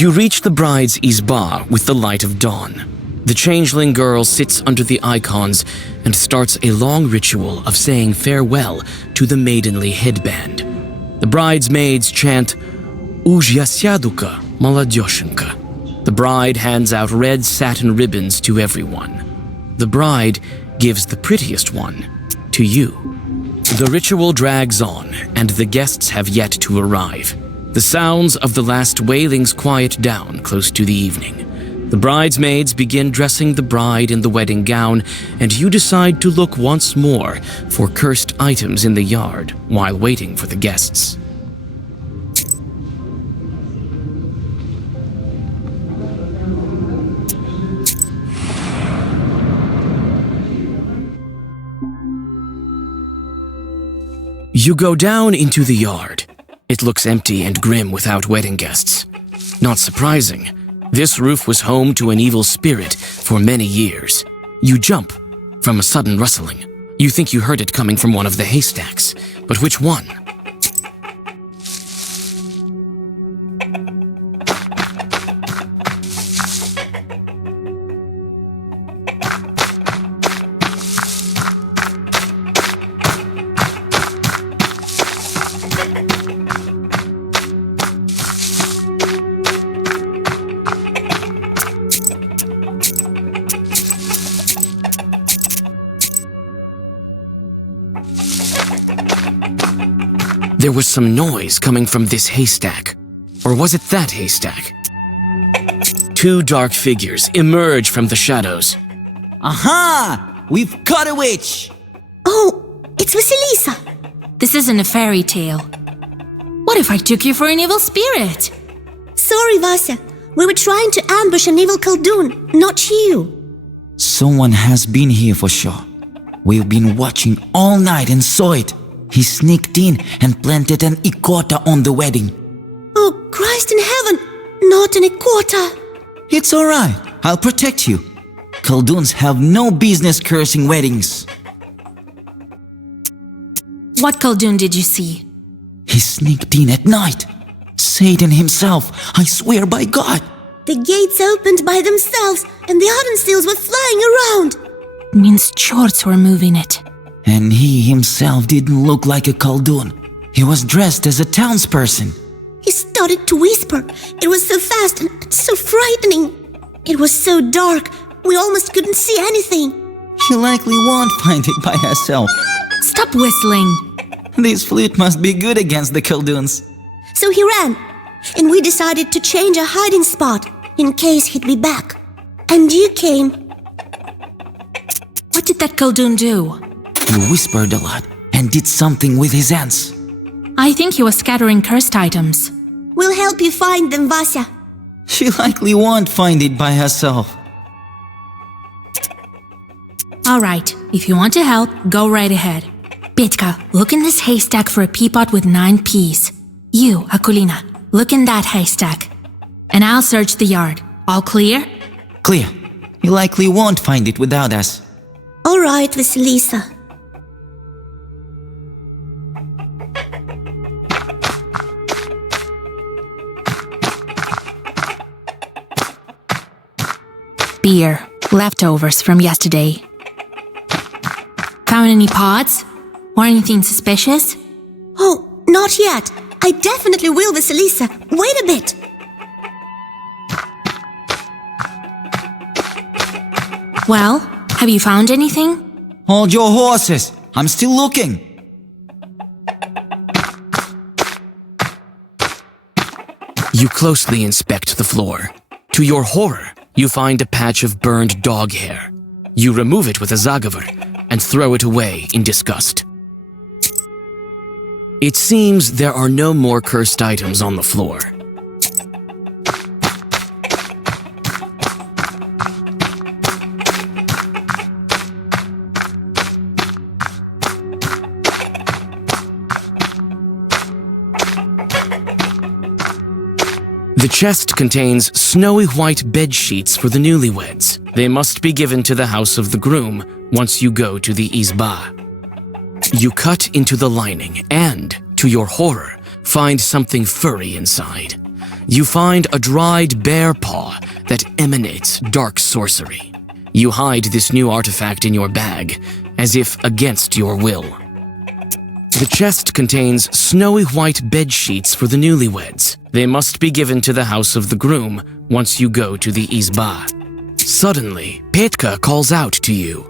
You reach the bride's izba with the light of dawn. The changeling girl sits under the icons and starts a long ritual of saying farewell to the maidenly headband. The bridesmaids chant, "Uzhyasyaduka, Maladeshenka." The bride hands out red satin ribbons to everyone. The bride gives the prettiest one to you. The ritual drags on, and the guests have yet to arrive. The sounds of the last wailings quiet down close to the evening. The bridesmaids begin dressing the bride in the wedding gown, and you decide to look once more for cursed items in the yard while waiting for the guests. You go down into the yard. It looks empty and grim without wedding guests. Not surprising. This roof was home to an evil spirit for many years. You jump from a sudden rustling. You think you heard it coming from one of the haystacks, but which one? There was some noise coming from this haystack. Or was it that haystack? Two dark figures emerge from the shadows. Aha! We've caught a witch! Oh, it's Vasilisa. This isn't a fairy tale. What if I took you for an evil spirit? Sorry, Vasya. We were trying to ambush an evil Khaldun, not you. Someone has been here for sure. We've been watching all night and saw it. He sneaked in and planted an ikota on the wedding. Oh, Christ in heaven! Not an ikota! It's alright. I'll protect you. Khalduns have no business cursing weddings. What Khaldun did you see? He sneaked in at night. Satan himself, I swear by God. The gates opened by themselves and the Ardensteels were flying around. It means Chorts were moving it. And he himself didn't look like a Khaldun. He was dressed as a townsperson. He started to whisper. It was so fast and so frightening. It was so dark, we almost couldn't see anything. She likely won't find it by herself. Stop whistling. This flute must be good against the Khalduns. So he ran, and we decided to change our hiding spot in case he'd be back. And you came. What did that Khaldun do? He whispered a lot and did something with his hands. I think he was scattering cursed items. We'll help you find them, Vasya. She likely won't find it by herself. Alright, if you want to help, go right ahead. Petka, look in this haystack for a peapod with 9 peas. You, Akulina, look in that haystack. And I'll search the yard. All clear? Clear. He likely won't find it without us. All right, Vasilisa. Beer. Leftovers from yesterday. Found any pods? Or anything suspicious? Oh, not yet. I definitely will, Vasilisa. Wait a bit. Well, have you found anything? Hold your horses. I'm still looking. You closely inspect the floor. To your horror, you find a patch of burned dog hair. You remove it with a zagavar and throw it away in disgust. It seems there are no more cursed items on the floor. The chest contains snowy white bed sheets for the newlyweds. They must be given to the house of the groom once you go to the izba. You cut into the lining and, to your horror, find something furry inside. You find a dried bear paw that emanates dark sorcery. You hide this new artifact in your bag, as if against your will. The chest contains snowy white bed sheets for the newlyweds. They must be given to the house of the groom once you go to the izba. Suddenly, Petka calls out to you.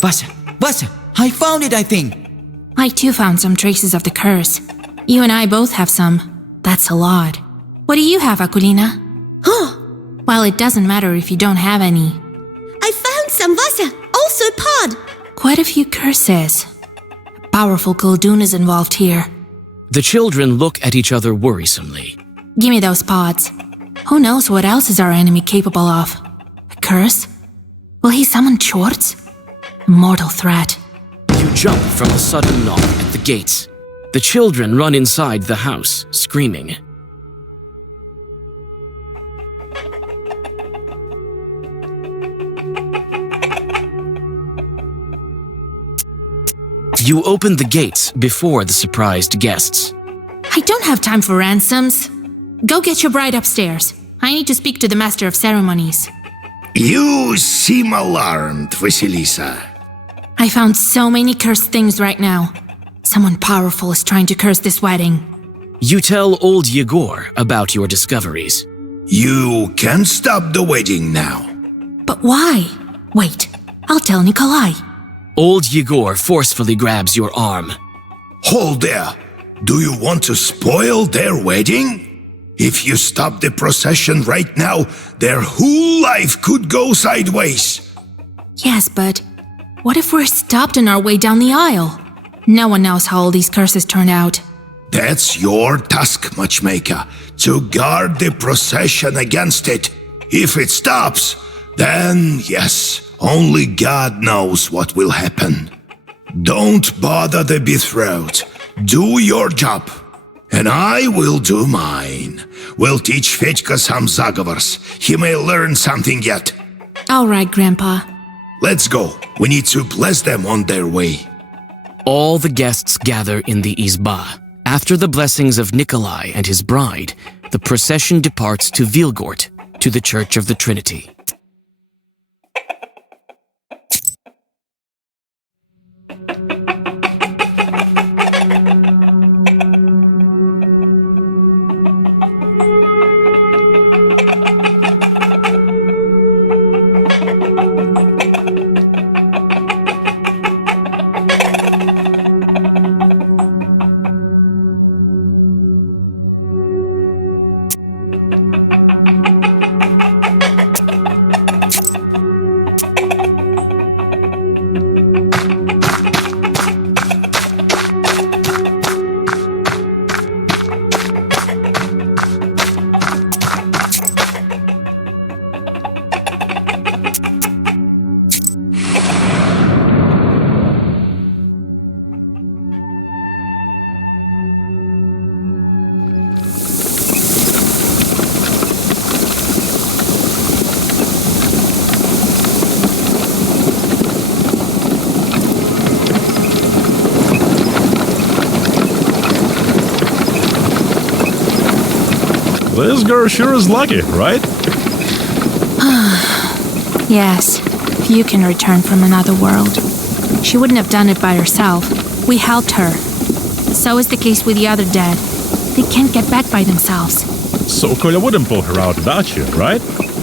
Vasa, I found it, I think. I too found some traces of the curse. You and I both have some. That's a lot. What do you have, Akulina? Well, it doesn't matter if you don't have any. I found some, Vasa. Also a pod. Quite a few curses. A powerful Koldun is involved here. The children look at each other worrisomely. Give me those pods. Who knows what else is our enemy capable of? A curse? Will he summon Chorts? A mortal threat. You jump from a sudden knock at the gates. The children run inside the house, screaming. You open the gates before the surprised guests. I don't have time for ransoms. Go get your bride upstairs. I need to speak to the master of ceremonies. You seem alarmed, Vasilisa. I found so many cursed things right now. Someone powerful is trying to curse this wedding. You tell old Yegor about your discoveries. You can stop the wedding now. But why? Wait, I'll tell Nikolai. Old Yegor forcefully grabs your arm. Hold there. Do you want to spoil their wedding? If you stop the procession right now, their whole life could go sideways. Yes, but what if we're stopped on our way down the aisle? No one knows how all these curses turned out. That's your task, matchmaker, to guard the procession against it. If it stops, then yes, only God knows what will happen. Don't bother the betrothed. Do your job. And I will do mine. We'll teach Fedьka some zagovors. He may learn something yet. All right, Grandpa. Let's go. We need to bless them on their way. All the guests gather in the izba. After the blessings of Nikolai and his bride, the procession departs to Vilgort, to the Church of the Trinity. This girl sure is lucky, right? Yes, Hugh can return from another world. She wouldn't have done it by herself. We helped her. So is the case with the other dead. They can't get back by themselves. So Kolya wouldn't pull her out without you, right?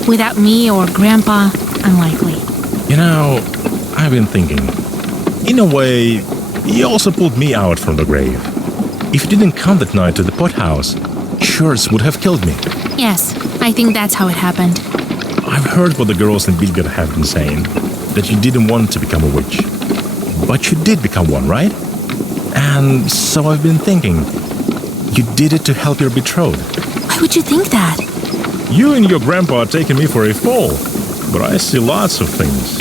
Without me or Grandpa, unlikely. You know, I've been thinking. In a way, he also pulled me out from the grave. If you didn't come that night to the pothouse, Shurts would have killed me. Yes, I think that's how it happened. I've heard what the girls in Vilgard have been saying, that you didn't want to become a witch. But you did become one, right? And so I've been thinking, you did it to help your betrothed. Why would you think that? You and your grandpa are taking me for a fool, but I see lots of things.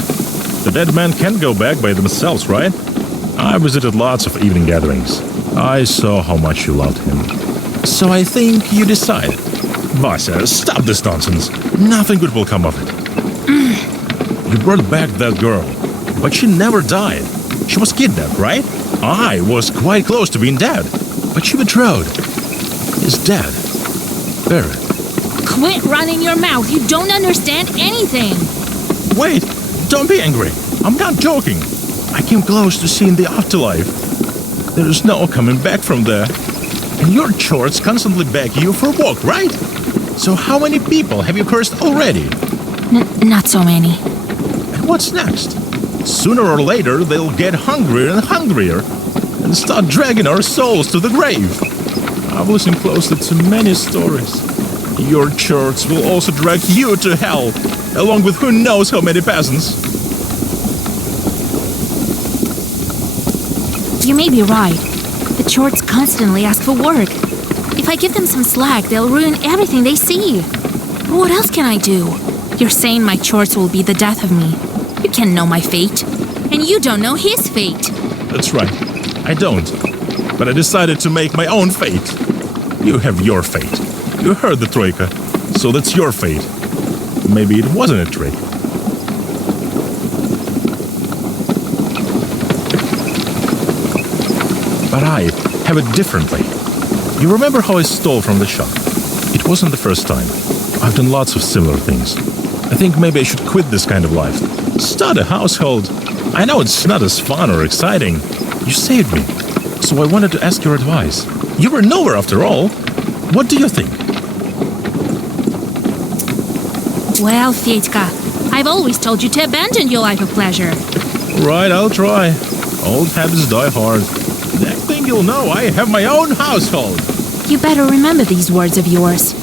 The dead men can't go back by themselves, right? I visited lots of evening gatherings. I saw how much you loved him. So I think you decided. Vasya, stop this nonsense. Nothing good will come of it. You brought back that girl, but she never died. She was kidnapped, right? I was quite close to being dead, but but she betrayed. He's dead. Buried. Quit running your mouth. You don't understand anything. Wait, don't be angry. I'm not joking. I came close to seeing the afterlife. There is no coming back from there. And your chores constantly beg you for a walk, right? So how many people have you cursed already? Not so many. And what's next? Sooner or later, they'll get hungrier and hungrier and start dragging our souls to the grave. I've listened closely to many stories. Your church will also drag you to hell, along with who knows how many peasants. You may be right. The chords constantly ask for work. If I give them some slack, they'll ruin everything they see. But what else can I do? You're saying my chords will be the death of me. You can't know my fate. And you don't know his fate. That's right. I don't. But I decided to make my own fate. You have your fate. You heard the troika. So that's your fate. Maybe it wasn't a trick. But I have it differently. You remember how I stole from the shop? It wasn't the first time. I've done lots of similar things. I think maybe I should quit this kind of life. Start a household. I know it's not as fun or exciting. You saved me. So I wanted to ask your advice. You were nowhere after all. What do you think? Well, Fedka, I've always told you to abandon your life of pleasure. Right, I'll try. Old habits die hard. Next thing you'll know, I have my own household. You better remember these words of yours.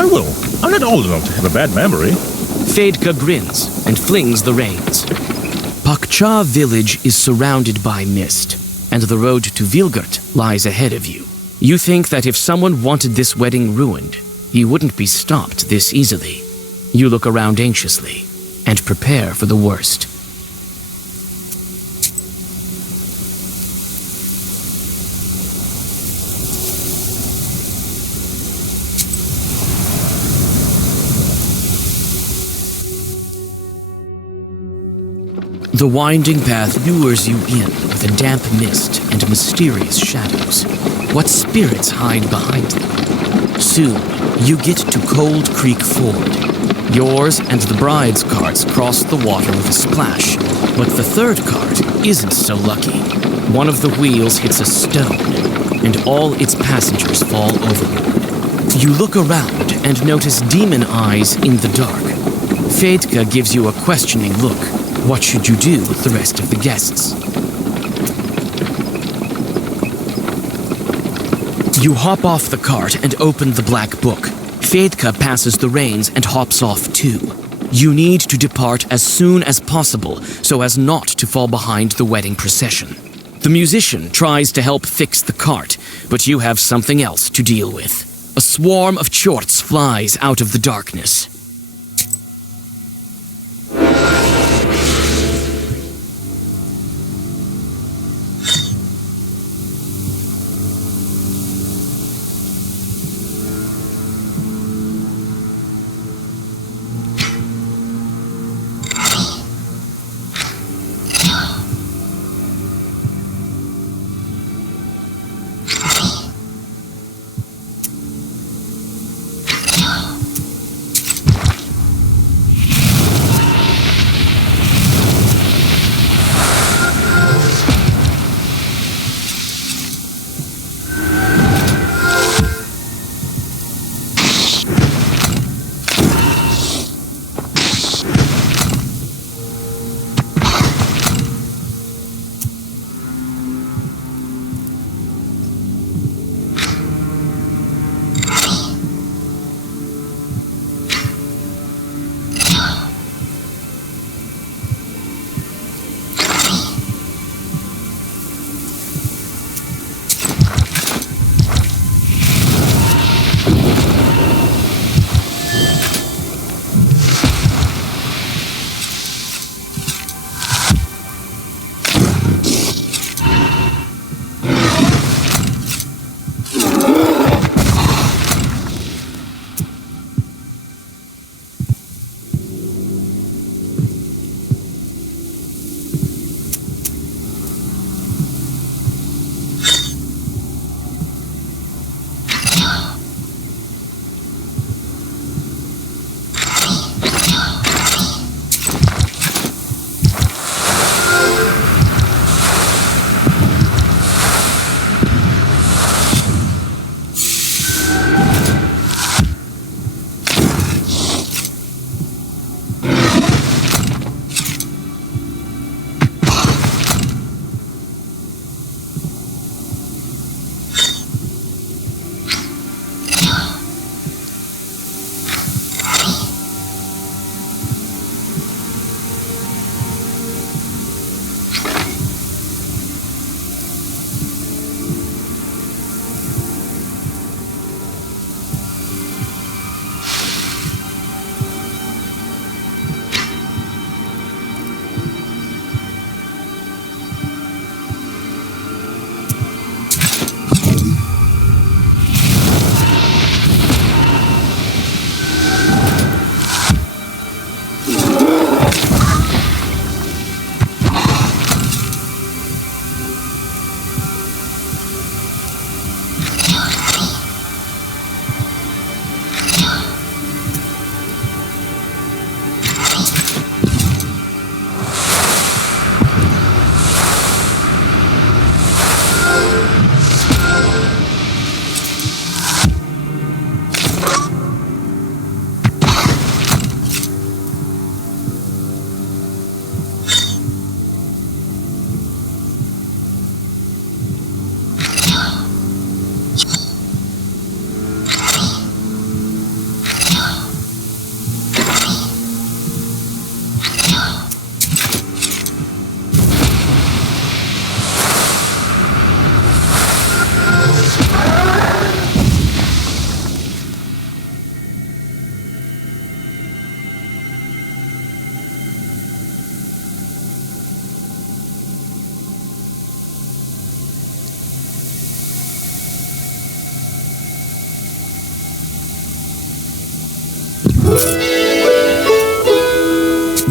I will. I'm not old enough to have a bad memory. Fedka grins and flings the reins. Pakcha village is surrounded by mist, and the road to Vilgurt lies ahead of you. You think that if someone wanted this wedding ruined, he wouldn't be stopped this easily. You look around anxiously and prepare for the worst. The winding path lures you in with a damp mist and mysterious shadows. What spirits hide behind them? Soon, you get to Cold Creek Ford. Yours and the bride's carts cross the water with a splash, but the third cart isn't so lucky. One of the wheels hits a stone, and all its passengers fall overboard. You look around and notice demon eyes in the dark. Fedka gives you a questioning look. What should you do with the rest of the guests? You hop off the cart and open the black book. Fedka passes the reins and hops off too. You need to depart as soon as possible so as not to fall behind the wedding procession. The musician tries to help fix the cart, but you have something else to deal with. A swarm of chorts flies out of the darkness.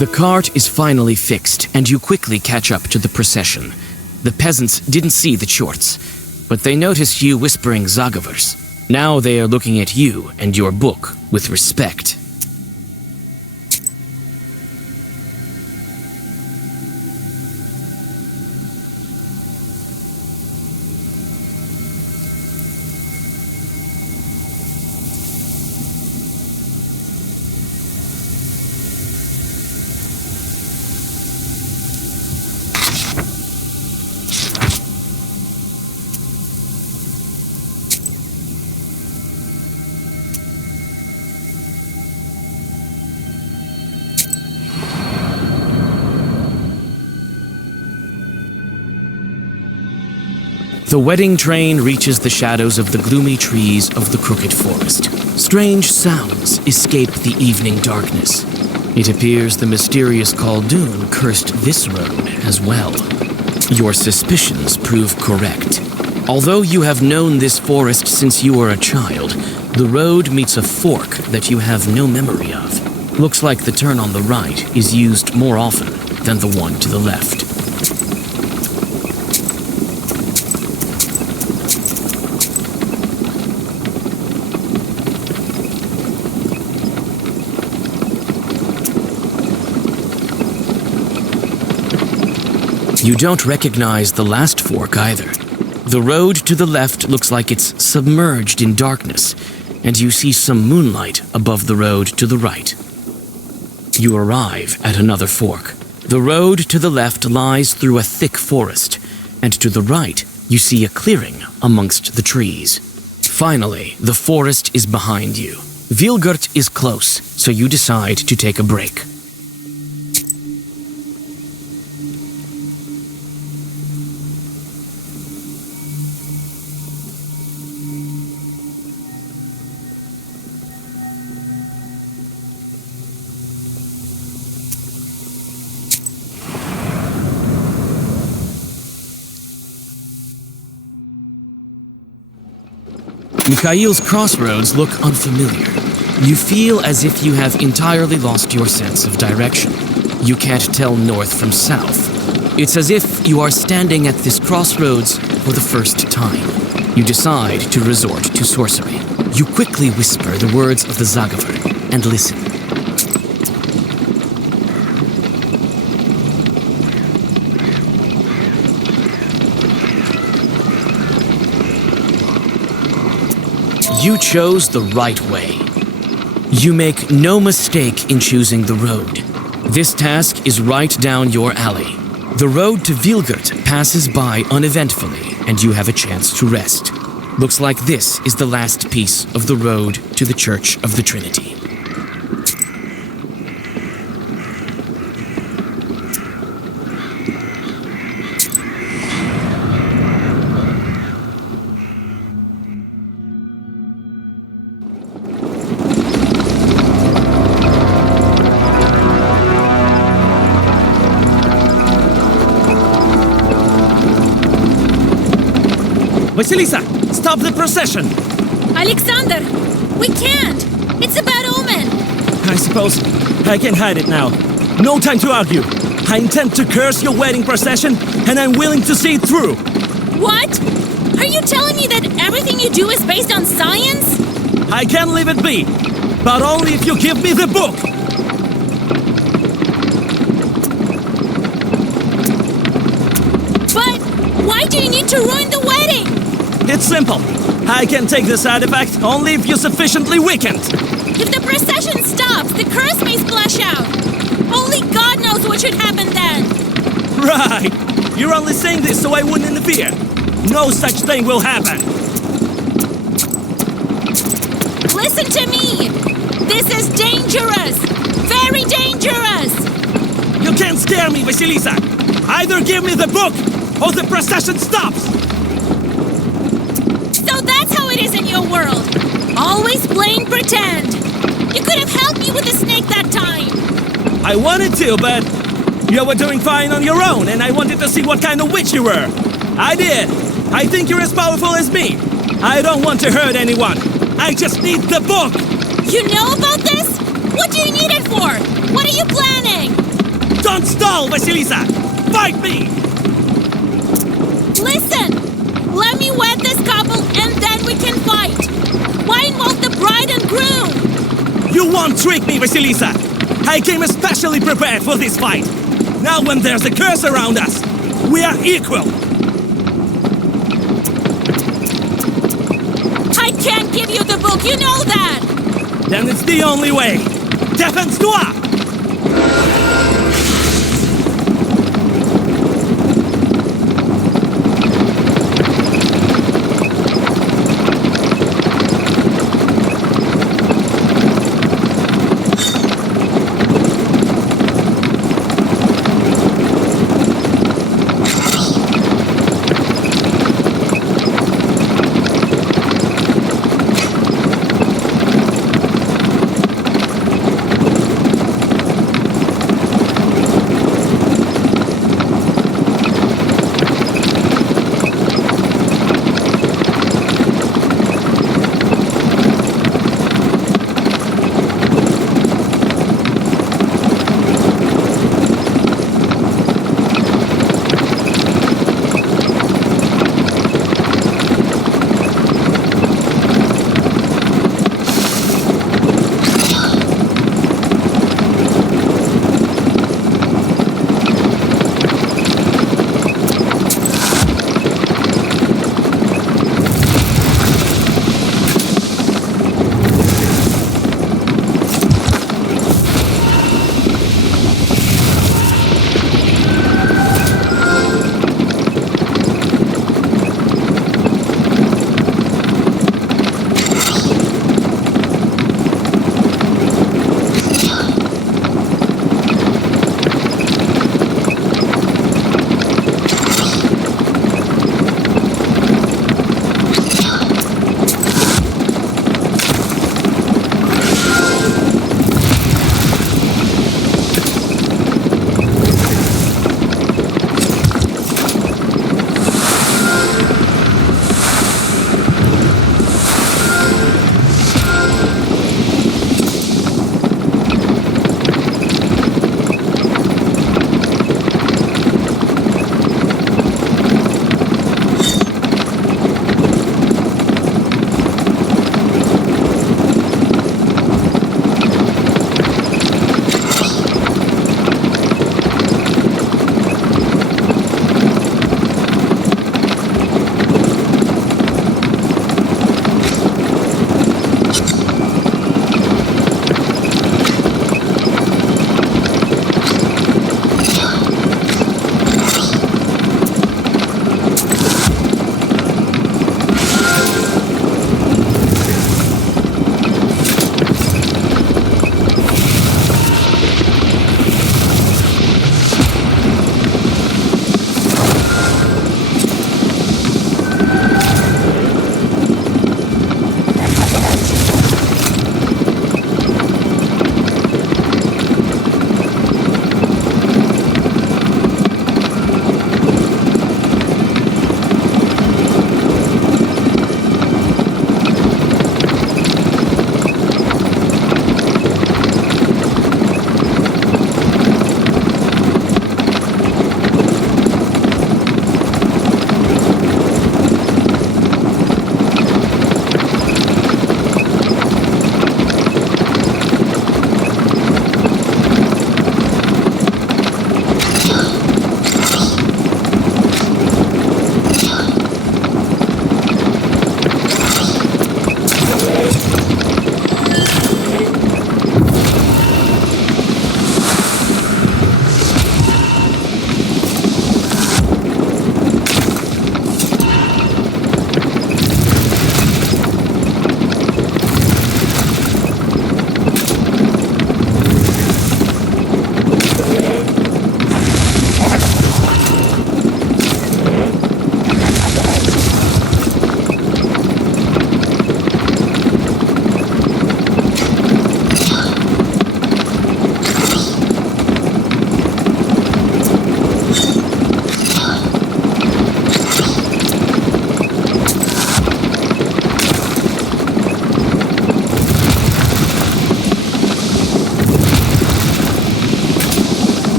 The cart is finally fixed, and you quickly catch up to the procession. The peasants didn't see the shorts, but they noticed you whispering Zagavers. Now they are looking at you and your book with respect. The wedding train reaches the shadows of the gloomy trees of the crooked forest. Strange sounds escape the evening darkness. It appears the mysterious Khaldoon cursed this road as well. Your suspicions prove correct. Although you have known this forest since you were a child, the road meets a fork that you have no memory of. Looks like the turn on the right is used more often than the one to the left. You don't recognize the last fork either. The road to the left looks like it's submerged in darkness, and you see some moonlight above the road to the right. You arrive at another fork. The road to the left lies through a thick forest, and to the right you see a clearing amongst the trees. Finally, the forest is behind you. Vilgert is close, so you decide to take a break. Mikhail's crossroads look unfamiliar. You feel as if you have entirely lost your sense of direction. You can't tell north from south. It's as if you are standing at this crossroads for the first time. You decide to resort to sorcery. You quickly whisper the words of the Zagaver and listen. You chose the right way. You make no mistake in choosing the road. This task is right down your alley. The road to Vilgert passes by uneventfully, and you have a chance to rest. Looks like this is the last piece of the road to the Church of the Trinity. Vasilisa, stop the procession! Alexander, we can't! It's a bad omen! I suppose I can hide it now. No time to argue. I intend to curse your wedding procession, and I'm willing to see it through. What? Are you telling me that everything you do is based on science? I can leave it be, but only if you give me the book! But why do you need to ruin the wedding? It's simple. I can take this artifact only if you're sufficiently weakened. If the procession stops, the curse may splash out. Only God knows what should happen then. Right. You're only saying this so I wouldn't interfere. No such thing will happen. Listen to me. This is dangerous. Very dangerous. You can't scare me, Vasilisa. Either give me the book or the procession stops. So that's how it is in your world. Always playing pretend. You could have helped me with the snake that time. I wanted to, but you were doing fine on your own, and I wanted to see what kind of witch you were. I did. I think you're as powerful as me. I don't want to hurt anyone. I just need the book. You know about this? What do you need it for? What are you planning? Don't stall, Vasilisa! Fight me! Listen! Let me wed this couple and then we can fight! Why involve the bride and groom? You won't trick me, Vasilisa! I came especially prepared for this fight! Now when there's a curse around us, we are equal! I can't give you the book, you know that! Then it's the only way! Défense-toi!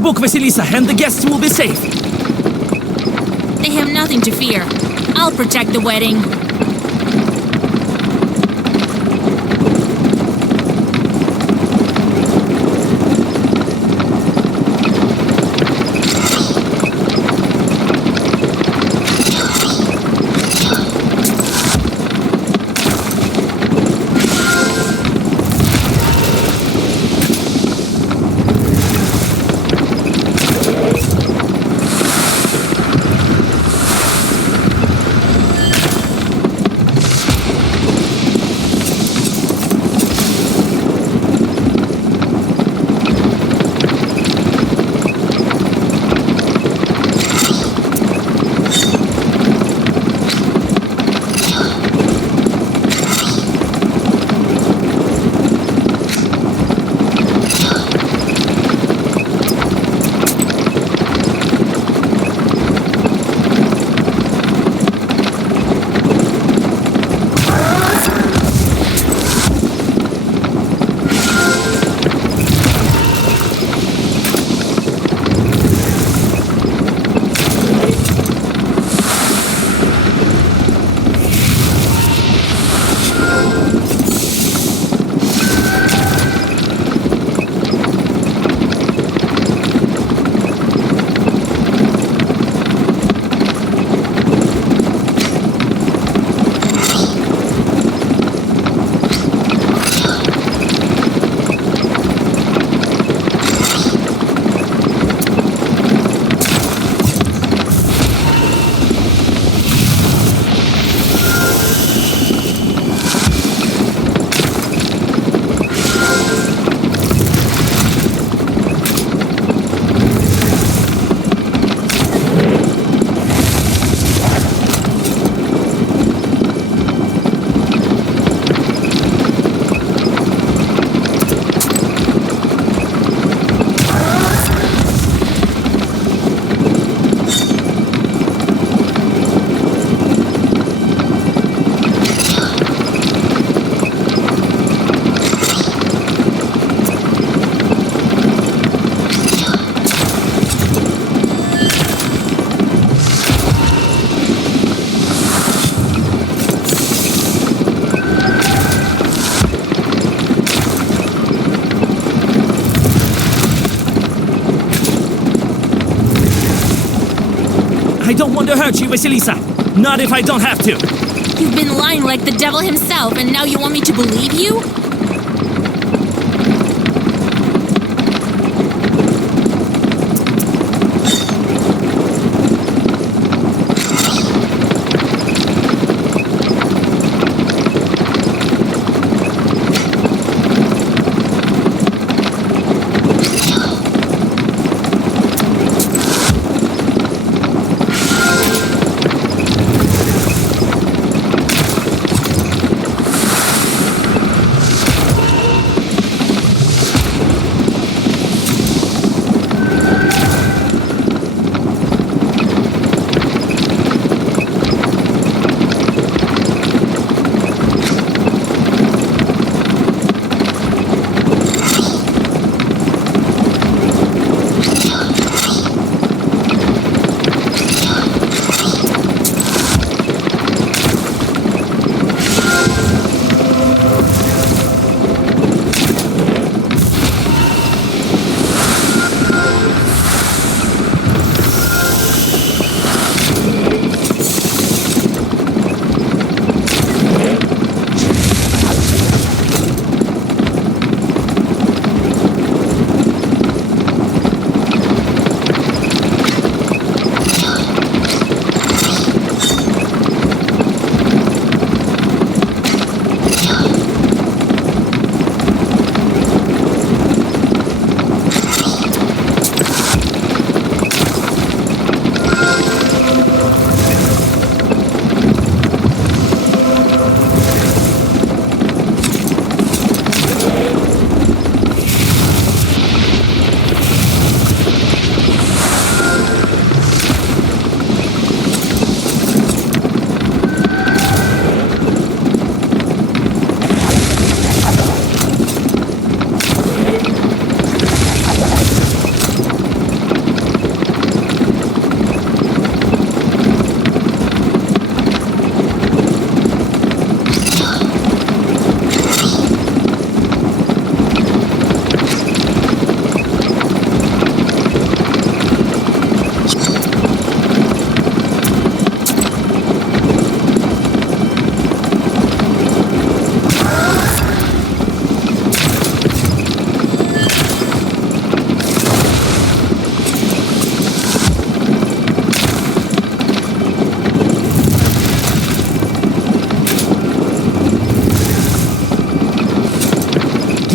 the book, Vasilisa, and the guests will be safe. They have nothing to fear. I'll protect the wedding. I don't want to hurt you, Vasilisa. Not if I don't have to. You've been lying like the devil himself, and now you want me to believe you?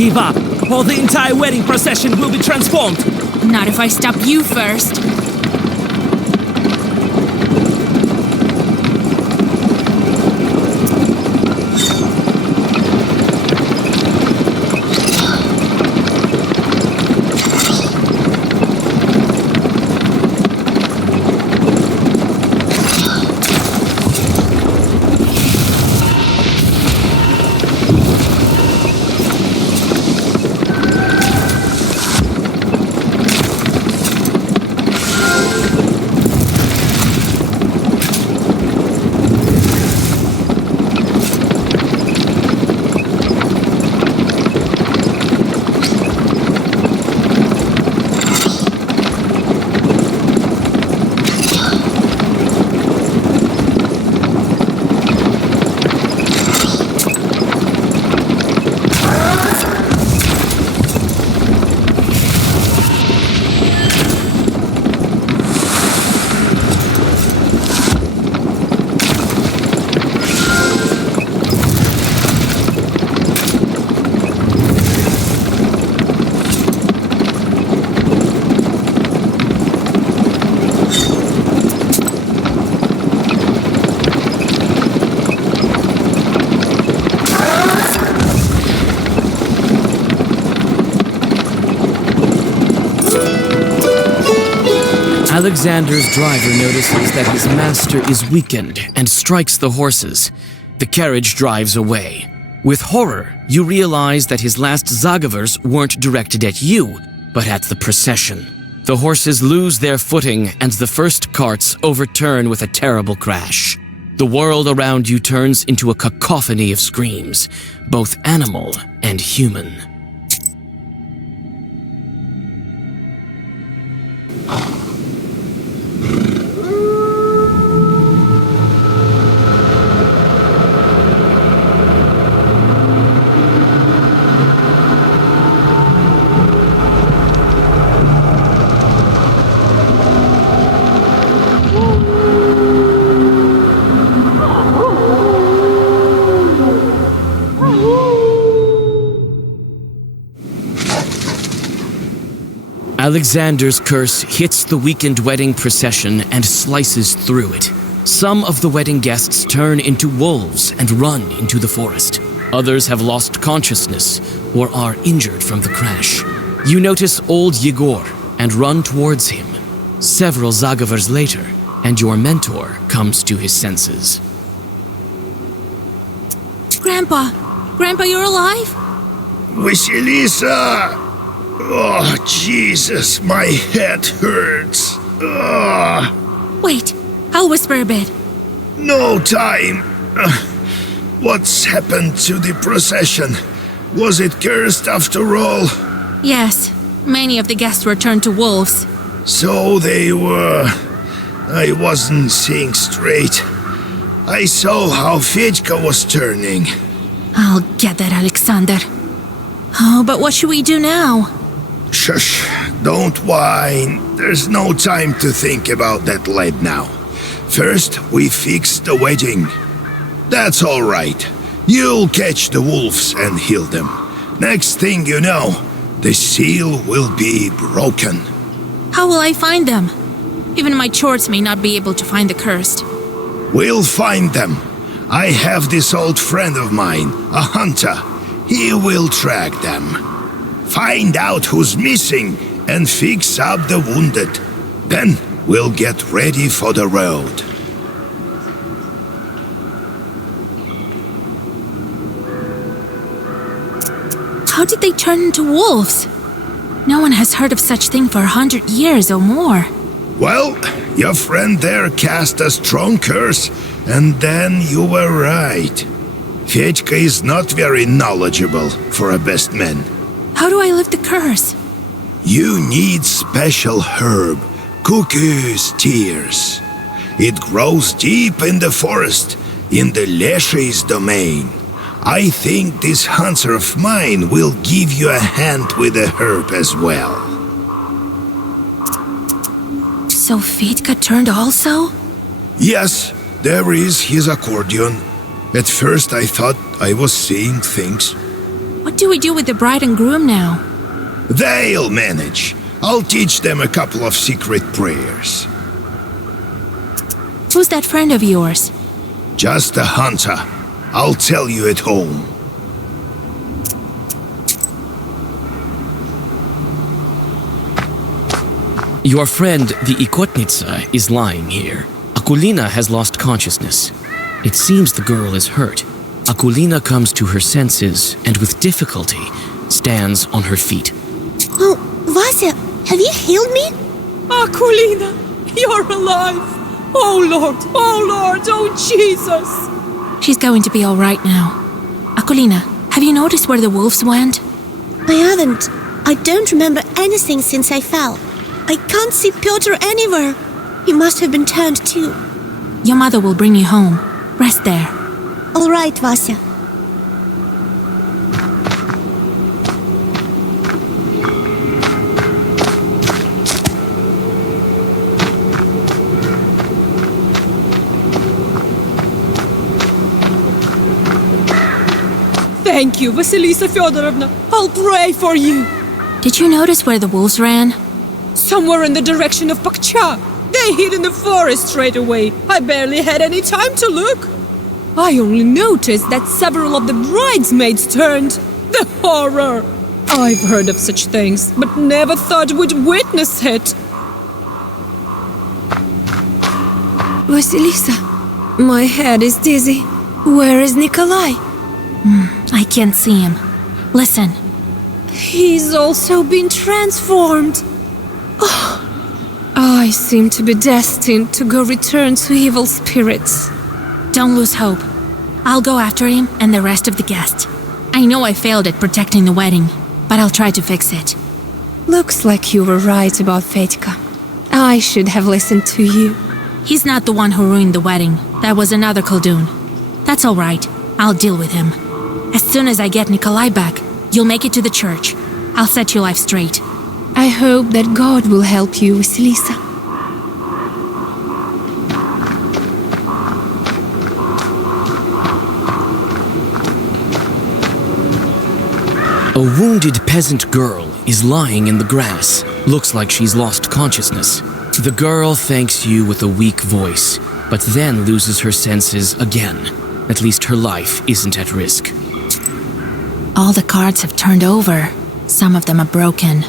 give up, or the entire wedding procession will be transformed. Not if I stop you first. Alexander's driver notices that his master is weakened and strikes the horses. The carriage drives away. With horror, you realize that his last zagavers weren't directed at you, but at the procession. The horses lose their footing and the first carts overturn with a terrible crash. The world around you turns into a cacophony of screams, both animal and human. Alexander's curse hits the weakened wedding procession and slices through it. Some of the wedding guests turn into wolves and run into the forest. Others have lost consciousness or are injured from the crash. You notice old Yegor and run towards him. Several zagavers later, and your mentor comes to his senses. Grandpa! Grandpa, you're alive? Vasilisa! Oh, Jesus, my head hurts. Wait, I'll whisper a bit. No time. What's happened to the procession? Was it cursed after all? Yes, many of the guests were turned to wolves. So they were. I wasn't seeing straight. I saw how Fedka was turning. I'll get that, Alexander. Oh, but what should we do now? Shush, don't whine. There's no time to think about that lad now. First, we fix the wedding. That's all right. You'll catch the wolves and heal them. Next thing you know, the seal will be broken. How will I find them? Even my chores may not be able to find the cursed. We'll find them. I have this old friend of mine, a hunter. He will track them. Find out who's missing and fix up the wounded. Then we'll get ready for the road. How did they turn into wolves? No one has heard of such thing for 100 years or more. Well, your friend there cast a strong curse, and then you were right. Fedka is not very knowledgeable for a best man. How do I lift the curse? You need special herb, Cuckoo's Tears. It grows deep in the forest, in the Leshy's domain. I think this hunter of mine will give you a hand with the herb as well. So Fedka turned also? Yes, there is his accordion. At first I thought I was seeing things. What do we do with the bride and groom now? They'll manage. I'll teach them a couple of secret prayers. Who's that friend of yours? Just a hunter. I'll tell you at home. Your friend, the Ikotnitsa, is lying here. Akulina has lost consciousness. It seems the girl is hurt. Akulina comes to her senses and with difficulty stands on her feet. Oh, Vasya, have you healed me? Akulina, you're alive! Oh Lord, oh Jesus! She's going to be all right now. Akulina, have you noticed where the wolves went? I haven't. I don't remember anything since I fell. I can't see Piotr anywhere. He must have been turned too. Your mother will bring you home. Rest there. All right, Vasya. Thank you, Vasilisa Fyodorovna. I'll pray for you. Did you notice where the wolves ran? Somewhere in the direction of Pakcha. They hid in the forest straight away. I barely had any time to look. I only noticed that several of the bridesmaids turned. The horror! I've heard of such things, but never thought we'd witness it. Vasilisa, my head is dizzy. Where is Nikolai? I can't see him. Listen. He's also been transformed. Oh, I seem to be destined to go return to evil spirits. Don't lose hope. I'll go after him and the rest of the guests. I know I failed at protecting the wedding, but I'll try to fix it. Looks like you were right about Fedka. I should have listened to you. He's not the one who ruined the wedding. That was another Khaldun. That's all right. I'll deal with him. As soon as I get Nikolai back, you'll make it to the church. I'll set your life straight. I hope that God will help you, Vasilisa. A wounded peasant girl is lying in the grass. Looks like she's lost consciousness. The girl thanks you with a weak voice, but then loses her senses again. At least her life isn't at risk. All the cards have turned over. Some of them are broken.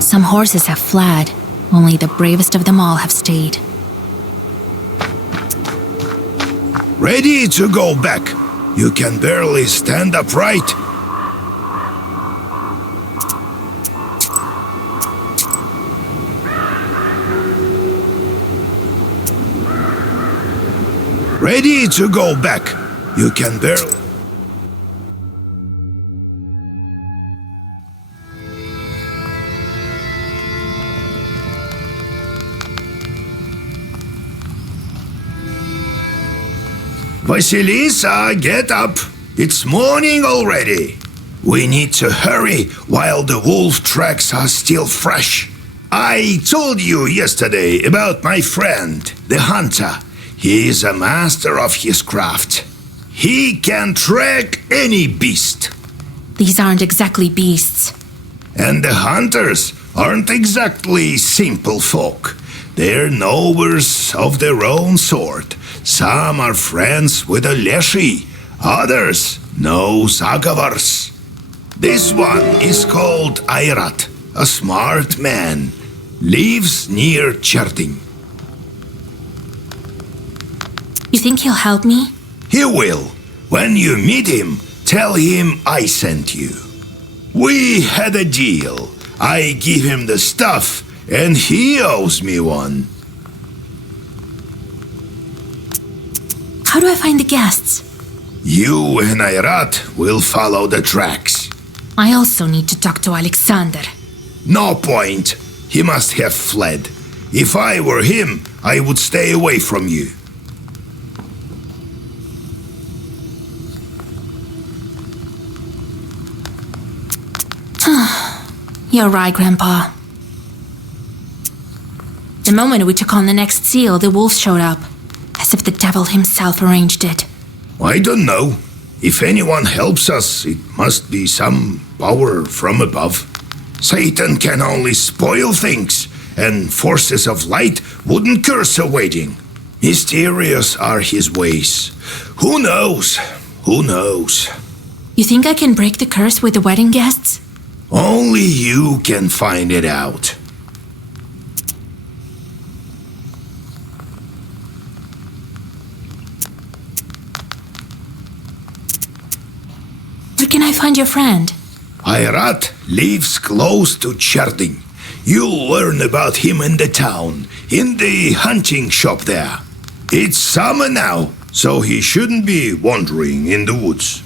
Some horses have fled. Only the bravest of them all have stayed. Ready to go back. You can barely stand upright. Ready to go back. You can barely... Vasilisa, get up. It's morning already. We need to hurry while the wolf tracks are still fresh. I told you yesterday about my friend, the hunter. He is a master of his craft. He can track any beast. These aren't exactly beasts. And the hunters aren't exactly simple folk. They're knowers of their own sort. Some are friends with a Leshy, others know Zagavars. This one is called Airat, a smart man. Lives near Cherting. You think he'll help me? He will. When you meet him, tell him I sent you. We had a deal. I give him the stuff, and he owes me one. How do I find the guests? You and Airat will follow the tracks. I also need to talk to Alexander. No point. He must have fled. If I were him, I would stay away from you. You're right, Grandpa. The moment we took on the next seal, the wolves showed up, as if the devil himself arranged it. I don't know. If anyone helps us, it must be some power from above. Satan can only spoil things, and forces of light wouldn't curse a wedding. Mysterious are his ways. Who knows? Who knows? You think I can break the curse with the wedding guests? Only you can find it out. Where can I find your friend? Ayrat lives close to Cherding. You'll learn about him in the town, in the hunting shop there. It's summer now, so he shouldn't be wandering in the woods.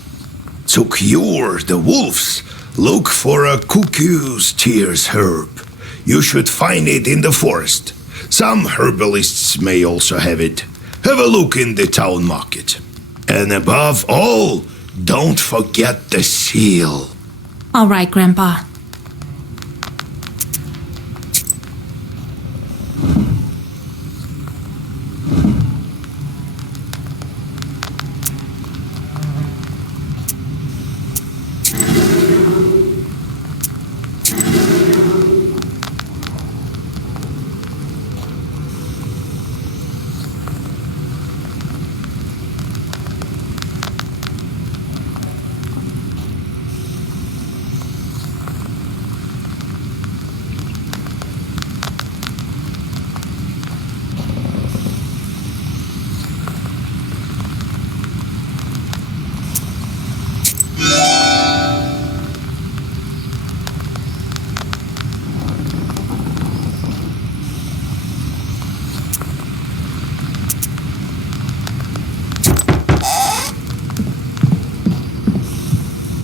To cure the wolves, look for a cuckoo's tears herb. You should find it in the forest. Some herbalists may also have it. Have a look in the town market. And above all, don't forget the seal. All right, Grandpa.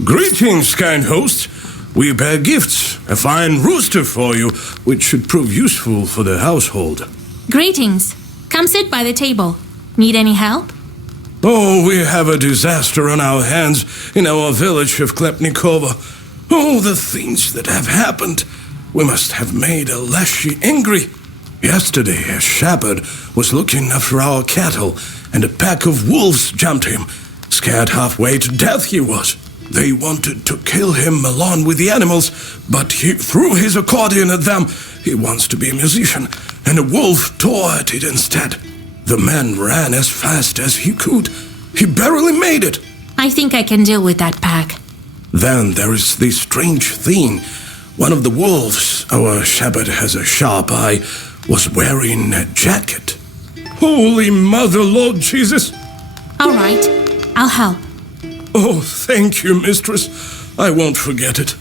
Greetings, kind host. We bear gifts, a fine rooster for you, which should prove useful for the household. Greetings. Come sit by the table. Need any help? Oh, we have a disaster on our hands in our village of Klepnikova. Oh, the things that have happened. We must have made a Leshy angry. Yesterday, a shepherd was looking after our cattle, and a pack of wolves jumped him. Scared halfway to death he was. They wanted to kill him along with the animals, but he threw his accordion at them. He wants to be a musician, and a wolf tore at it instead. The man ran as fast as he could. He barely made it. I think I can deal with that pack. Then there is this strange thing. One of the wolves, our shepherd has a sharp eye, was wearing a jacket. Holy Mother, Lord Jesus! All right, I'll help. Oh, thank you, mistress. I won't forget it.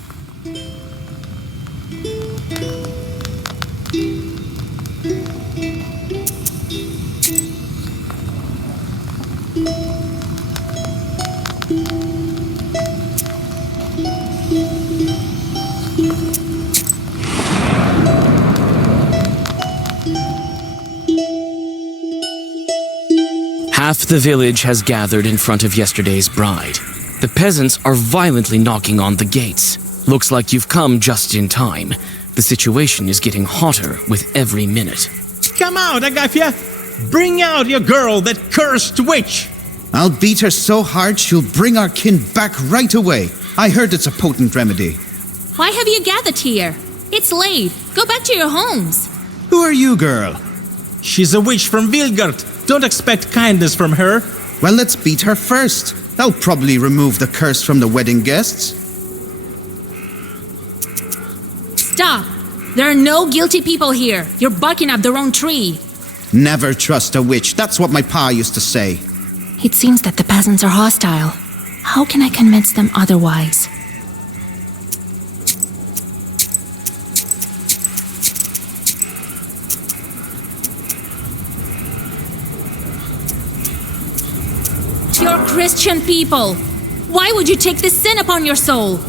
Half the village has gathered in front of yesterday's bride. The peasants are violently knocking on the gates. Looks like you've come just in time. The situation is getting hotter with every minute. Come out, Agafia! Bring out your girl, that cursed witch! I'll beat her so hard she'll bring our kin back right away. I heard it's a potent remedy. Why have you gathered here? It's late. Go back to your homes. Who are you, girl? She's a witch from Vilgard. Don't expect kindness from her. Well, let's beat her first. That'll probably remove the curse from the wedding guests. Stop! There are no guilty people here. You're barking up the wrong tree. Never trust a witch. That's what my pa used to say. It seems that the peasants are hostile. How can I convince them otherwise? You're Christian people. Why would you take this sin upon your soul?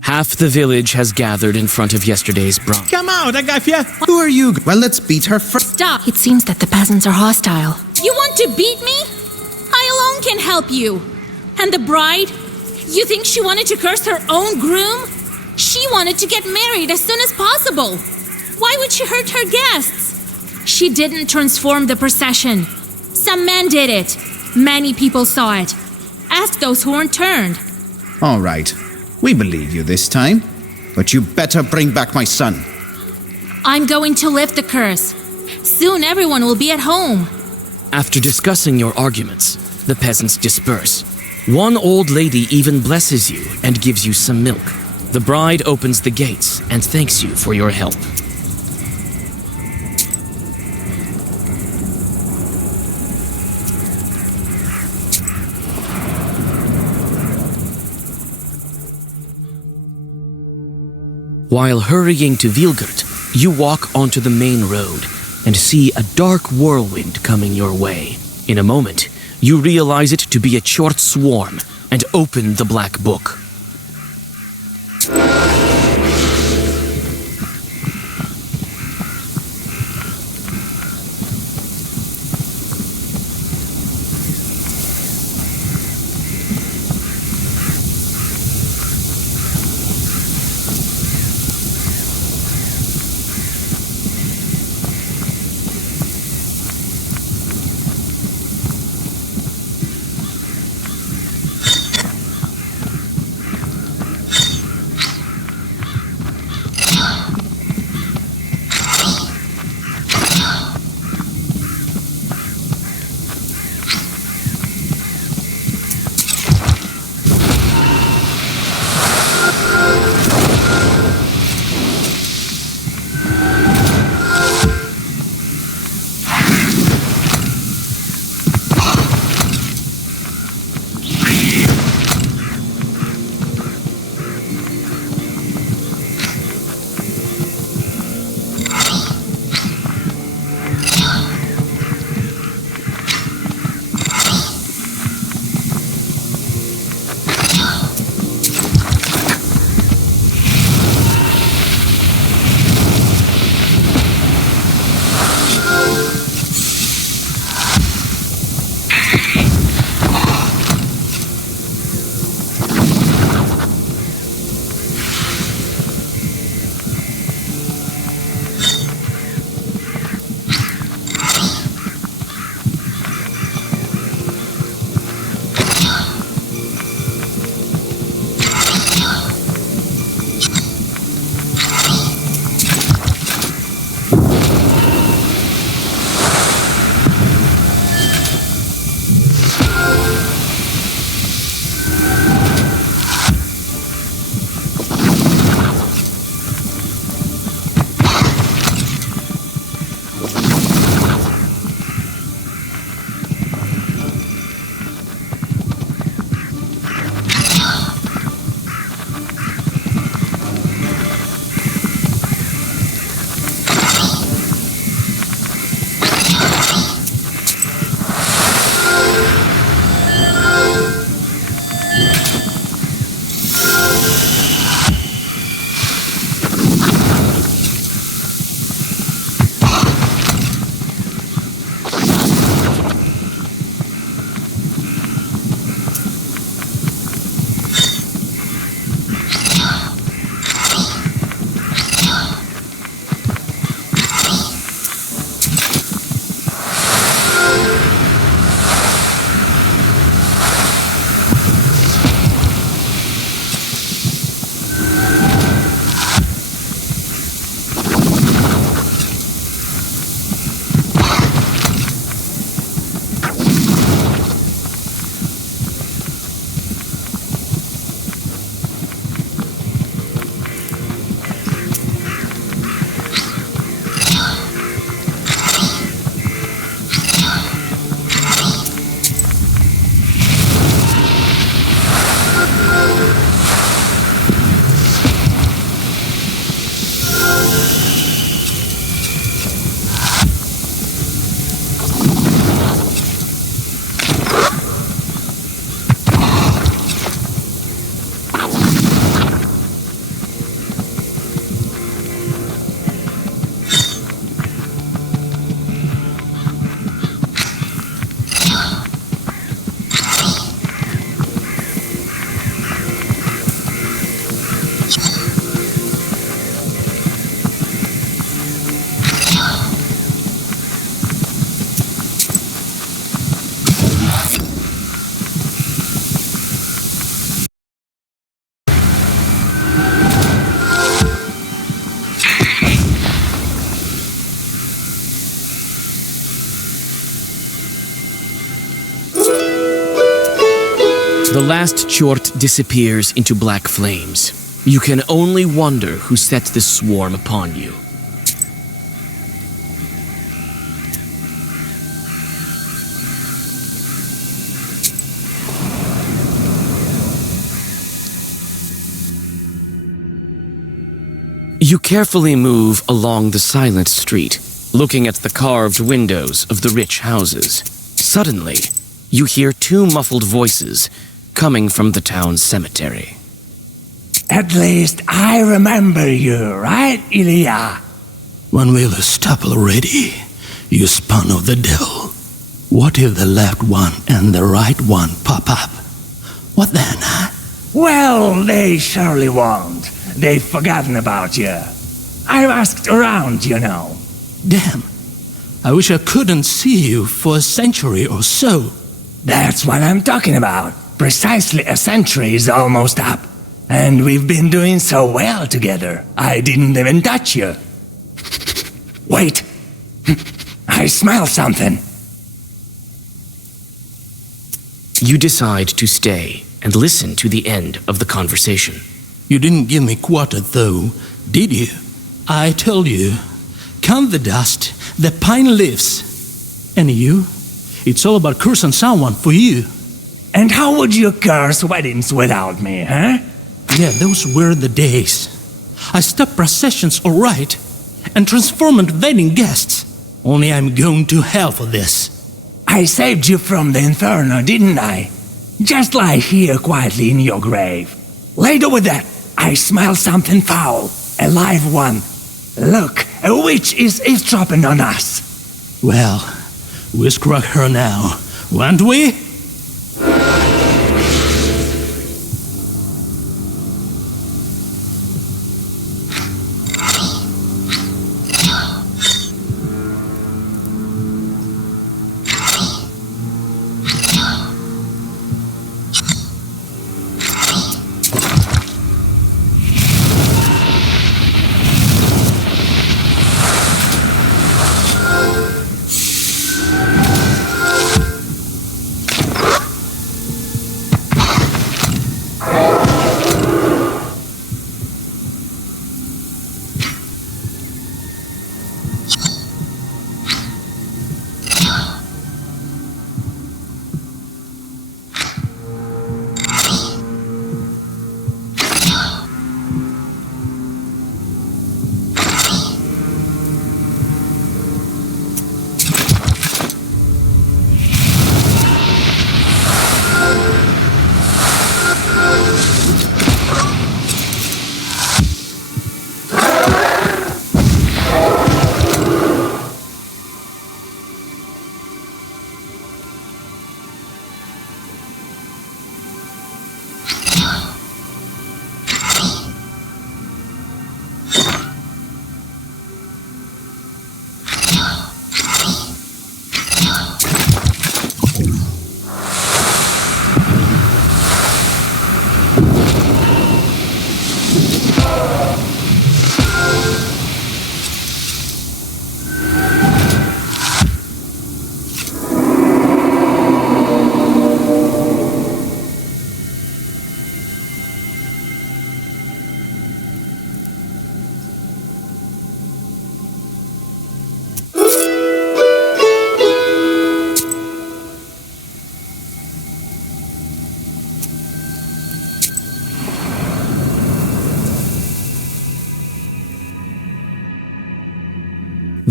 Half the village has gathered in front of yesterday's bride. Come out, Agafia! Who are you? Well, let's beat her first. Stop! It seems that the peasants are hostile. You want to beat me? groom can help you. And the bride? You think she wanted to curse her own groom? She wanted to get married as soon as possible. Why would she hurt her guests? She didn't transform the procession. Some man did it. Many people saw it. Ask those who weren't turned. All right, we believe you this time. But you better bring back my son. I'm going to lift the curse. Soon everyone will be at home. After discussing your arguments, the peasants disperse. One old lady even blesses you and gives you some milk. The bride opens the gates and thanks you for your help. While hurrying to Vilgert, you walk onto the main road and see a dark whirlwind coming your way. In a moment, you realize it to be a short swarm and open the black book. the last chort disappears into black flames, you can only wonder who set this swarm upon you. You carefully move along the silent street, looking at the carved windows of the rich houses. Suddenly, you hear two muffled voices coming from the town cemetery. At least I remember you, right, Ilya? When will you stop already, you spawn of the devil? What if the left one and the right one pop up? What then, huh? Well, they surely won't. They've forgotten about you. I've asked around, you know. Damn. I wish I couldn't see you for a century or so. That's what I'm talking about. Precisely a century is almost up. And we've been doing so well together, I didn't even touch you. Wait. I smell something. You decide to stay and listen to the end of the conversation. You didn't give me quarter though, did you? I told you, count the dust, the pine leaves. And you? It's all about cursing someone for you. And how would you curse weddings without me, huh? Yeah, those were the days. I stopped processions all right, and transformed wedding guests. Only I'm going to hell for this. I saved you from the inferno, didn't I? Just lie here quietly in your grave. Later with that, I smell something foul. A live one. Look, a witch is eavesdropping on us. Well, we'll scrug her now, won't we?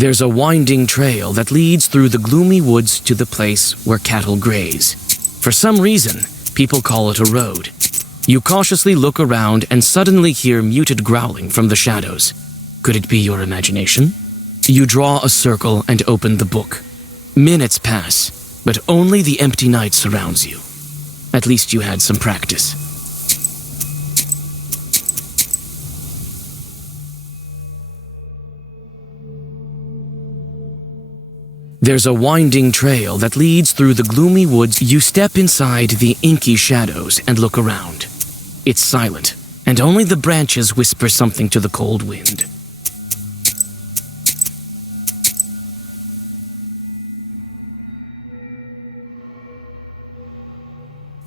There's a winding trail that leads through the gloomy woods to the place where cattle graze. For some reason, people call it a road. You cautiously look around and suddenly hear muted growling from the shadows. Could it be your imagination? You draw a circle and open the book. Minutes pass, but only the empty night surrounds you. At least you had some practice. There's a winding trail that leads through the gloomy woods. You step inside the inky shadows and look around. It's silent, and only the branches whisper something to the cold wind.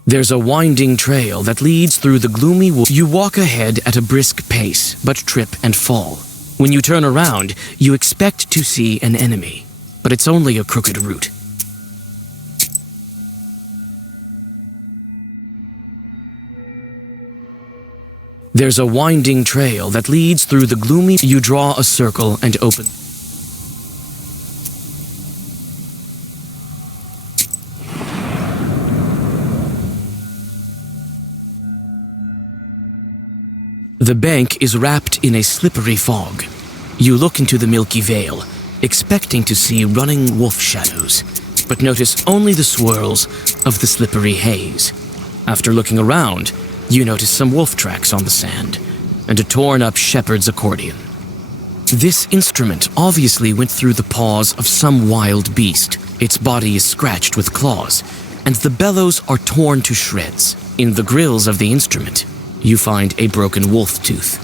There's a winding trail that leads through the gloomy woods. You walk ahead at a brisk pace, but trip and fall. When you turn around, you expect to see an enemy, but it's only a crooked route. There's a winding trail that leads through the gloomy... You draw a circle and open... The bank is wrapped in a slippery fog. You look into the milky veil, expecting to see running wolf shadows, but notice only the swirls of the slippery haze. After looking around, you notice some wolf tracks on the sand, and a torn-up shepherd's accordion. This instrument obviously went through the paws of some wild beast. Its body is scratched with claws, and the bellows are torn to shreds. In the grills of the instrument, you find a broken wolf tooth.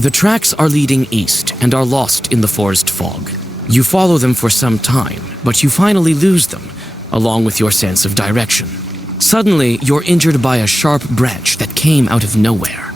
The tracks are leading east and are lost in the forest fog. You follow them for some time, but you finally lose them, along with your sense of direction. Suddenly, you're injured by a sharp branch that came out of nowhere.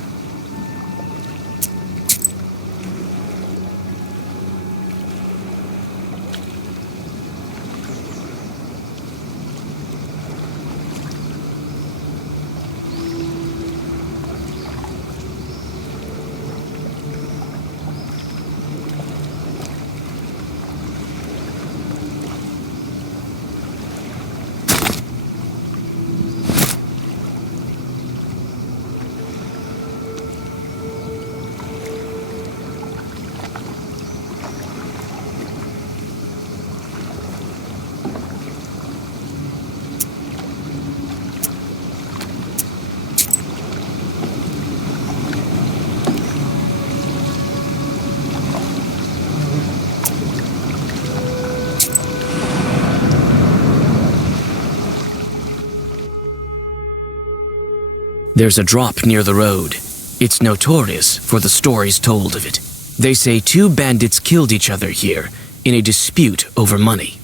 There's a drop near the road. It's notorious for the stories told of it. They say 2 bandits killed each other here in a dispute over money.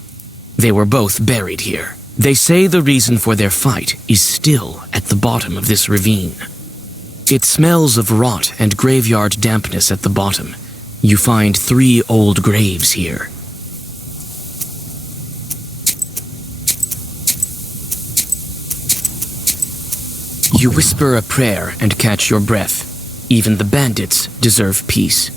They were both buried here. They say the reason for their fight is still at the bottom of this ravine. It smells of rot and graveyard dampness at the bottom. You find 3 old graves here. You whisper a prayer and catch your breath. Even the bandits deserve peace.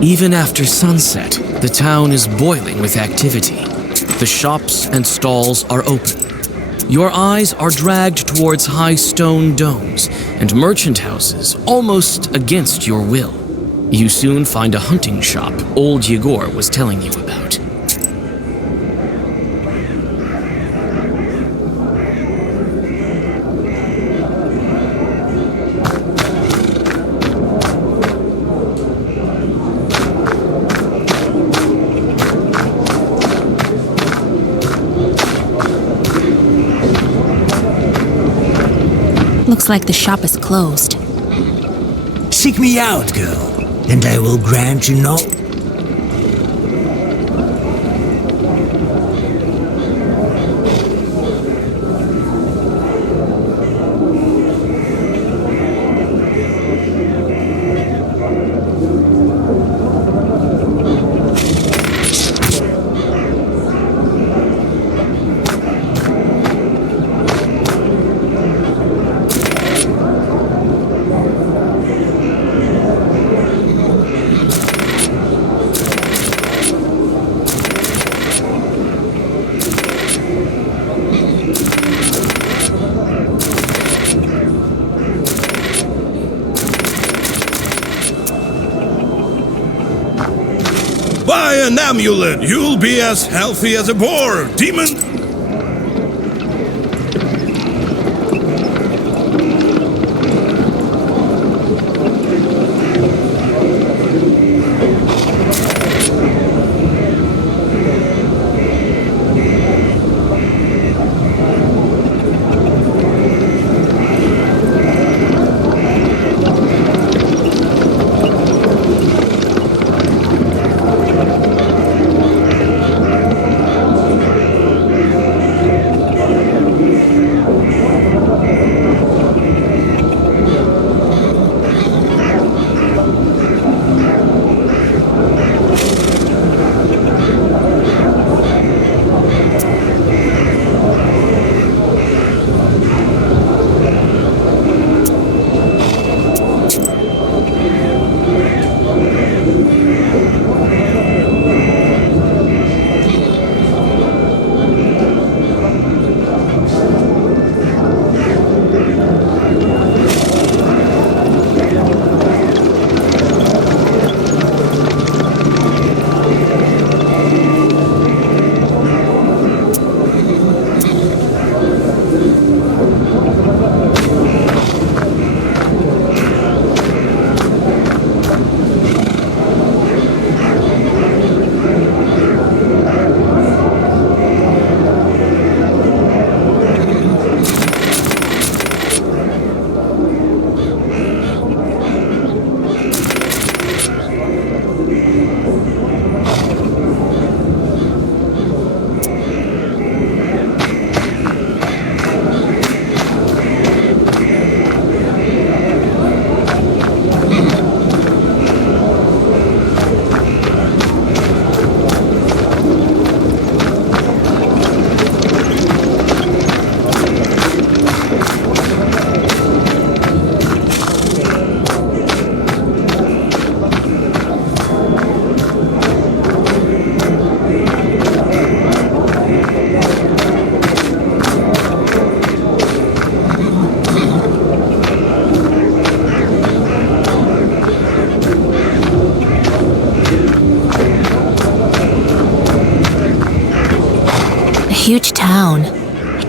Even after sunset, the town is boiling with activity. The shops and stalls are open. Your eyes are dragged towards high stone domes and merchant houses almost against your will. You soon find a hunting shop old Yegor was telling you about. Looks like the shop is closed. Seek me out, girl, and I will grant you no... Buy an amulet, you'll be as healthy as a boar, demon!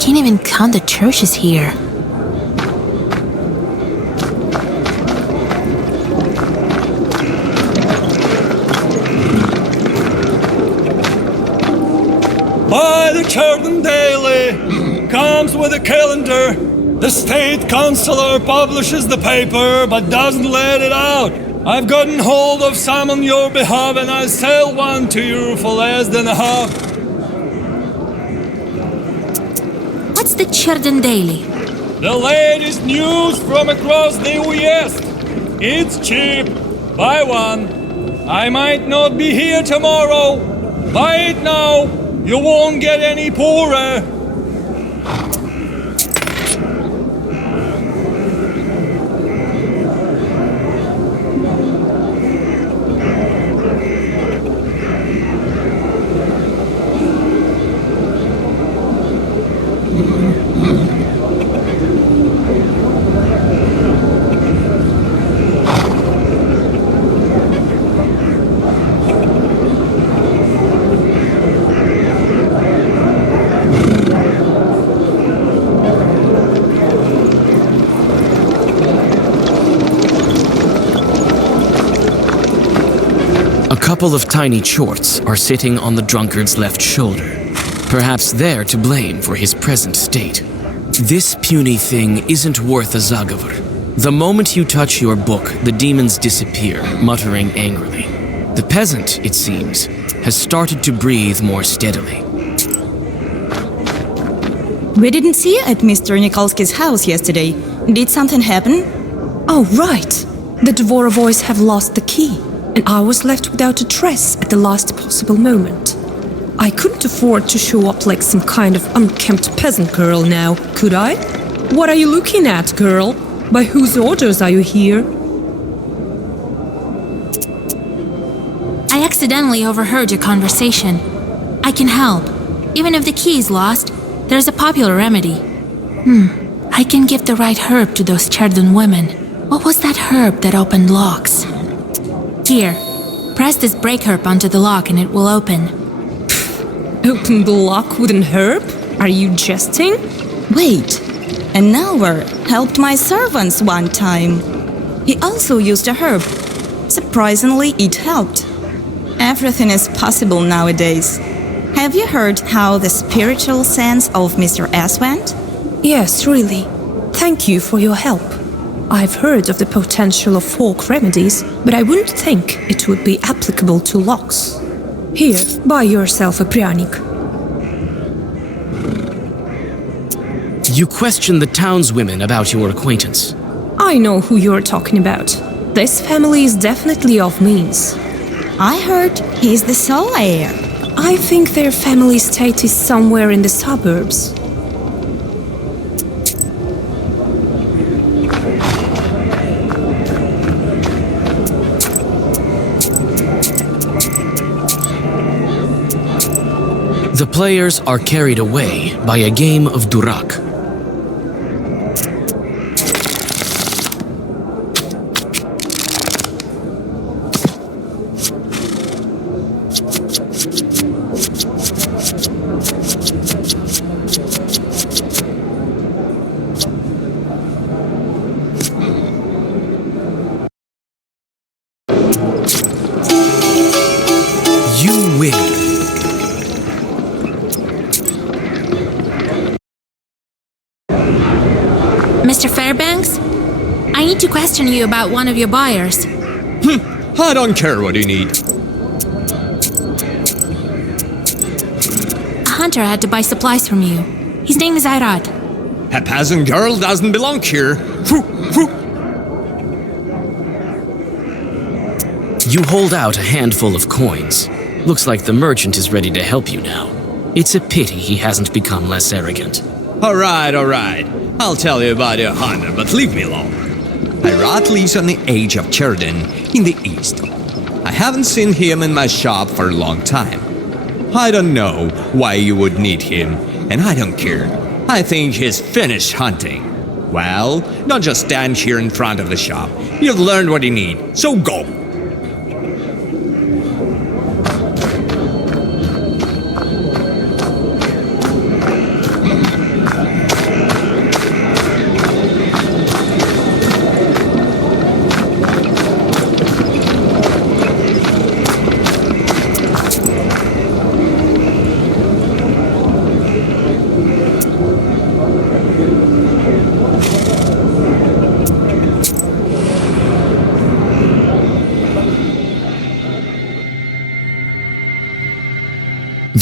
can't even count the churches here. By the Churton Daily comes with a calendar. The state councillor publishes the paper but doesn't let it out. I've gotten hold of some on your behalf and I'll sell one to you for less than a half. What's the Churton Daily? The latest news from across the West. It's cheap. Buy one. I might not be here tomorrow. Buy it now. You won't get any poorer. A couple of tiny chorts are sitting on the drunkard's left shoulder, perhaps they're to blame for his present state. This puny thing isn't worth a zagavar. The moment you touch your book, the demons disappear, muttering angrily. The peasant, it seems, has started to breathe more steadily. We didn't see you at Mr. Nikolsky's house yesterday. Did something happen? Oh, right. The Dvorovoys have lost the key, and I was left without a dress at the last possible moment. I couldn't afford to show up like some kind of unkempt peasant girl now, could I? What are you looking at, girl? By whose orders are you here? I accidentally overheard your conversation. I can help. Even if the key is lost, there's a popular remedy. I can give the right herb to those Chardon women. What was that herb that opened locks? Here, press this break herb onto the lock and it will open. Open the lock with an herb? Are you jesting? Wait, an hour helped my servants one time. He also used a herb. Surprisingly, it helped. Everything is possible nowadays. Have you heard how the spiritual sense of Mr. S went? Yes, really. Thank you for your help. I've heard of the potential of folk remedies, but I wouldn't think it would be applicable to locks. Here, buy yourself a pryanik. You question the townswomen about your acquaintance. I know who you're talking about. This family is definitely of means. I heard he's the sole heir. I think their family estate is somewhere in the suburbs. The players are carried away by a game of durak. You win. Mr. Fairbanks? I need to question you about one of your buyers. I don't care what you need. A hunter had to buy supplies from you. His name is Ayrat. A peasant girl doesn't belong here. You hold out a handful of coins. Looks like the merchant is ready to help you now. It's a pity he hasn't become less arrogant. All right. I'll tell you about your hunter, but leave me alone. Ayrat lives on the edge of Chardon in the east. I haven't seen him in my shop for a long time. I don't know why you would need him, and I don't care. I think he's finished hunting. Well, don't just stand here in front of the shop. You've learned what you need, so go.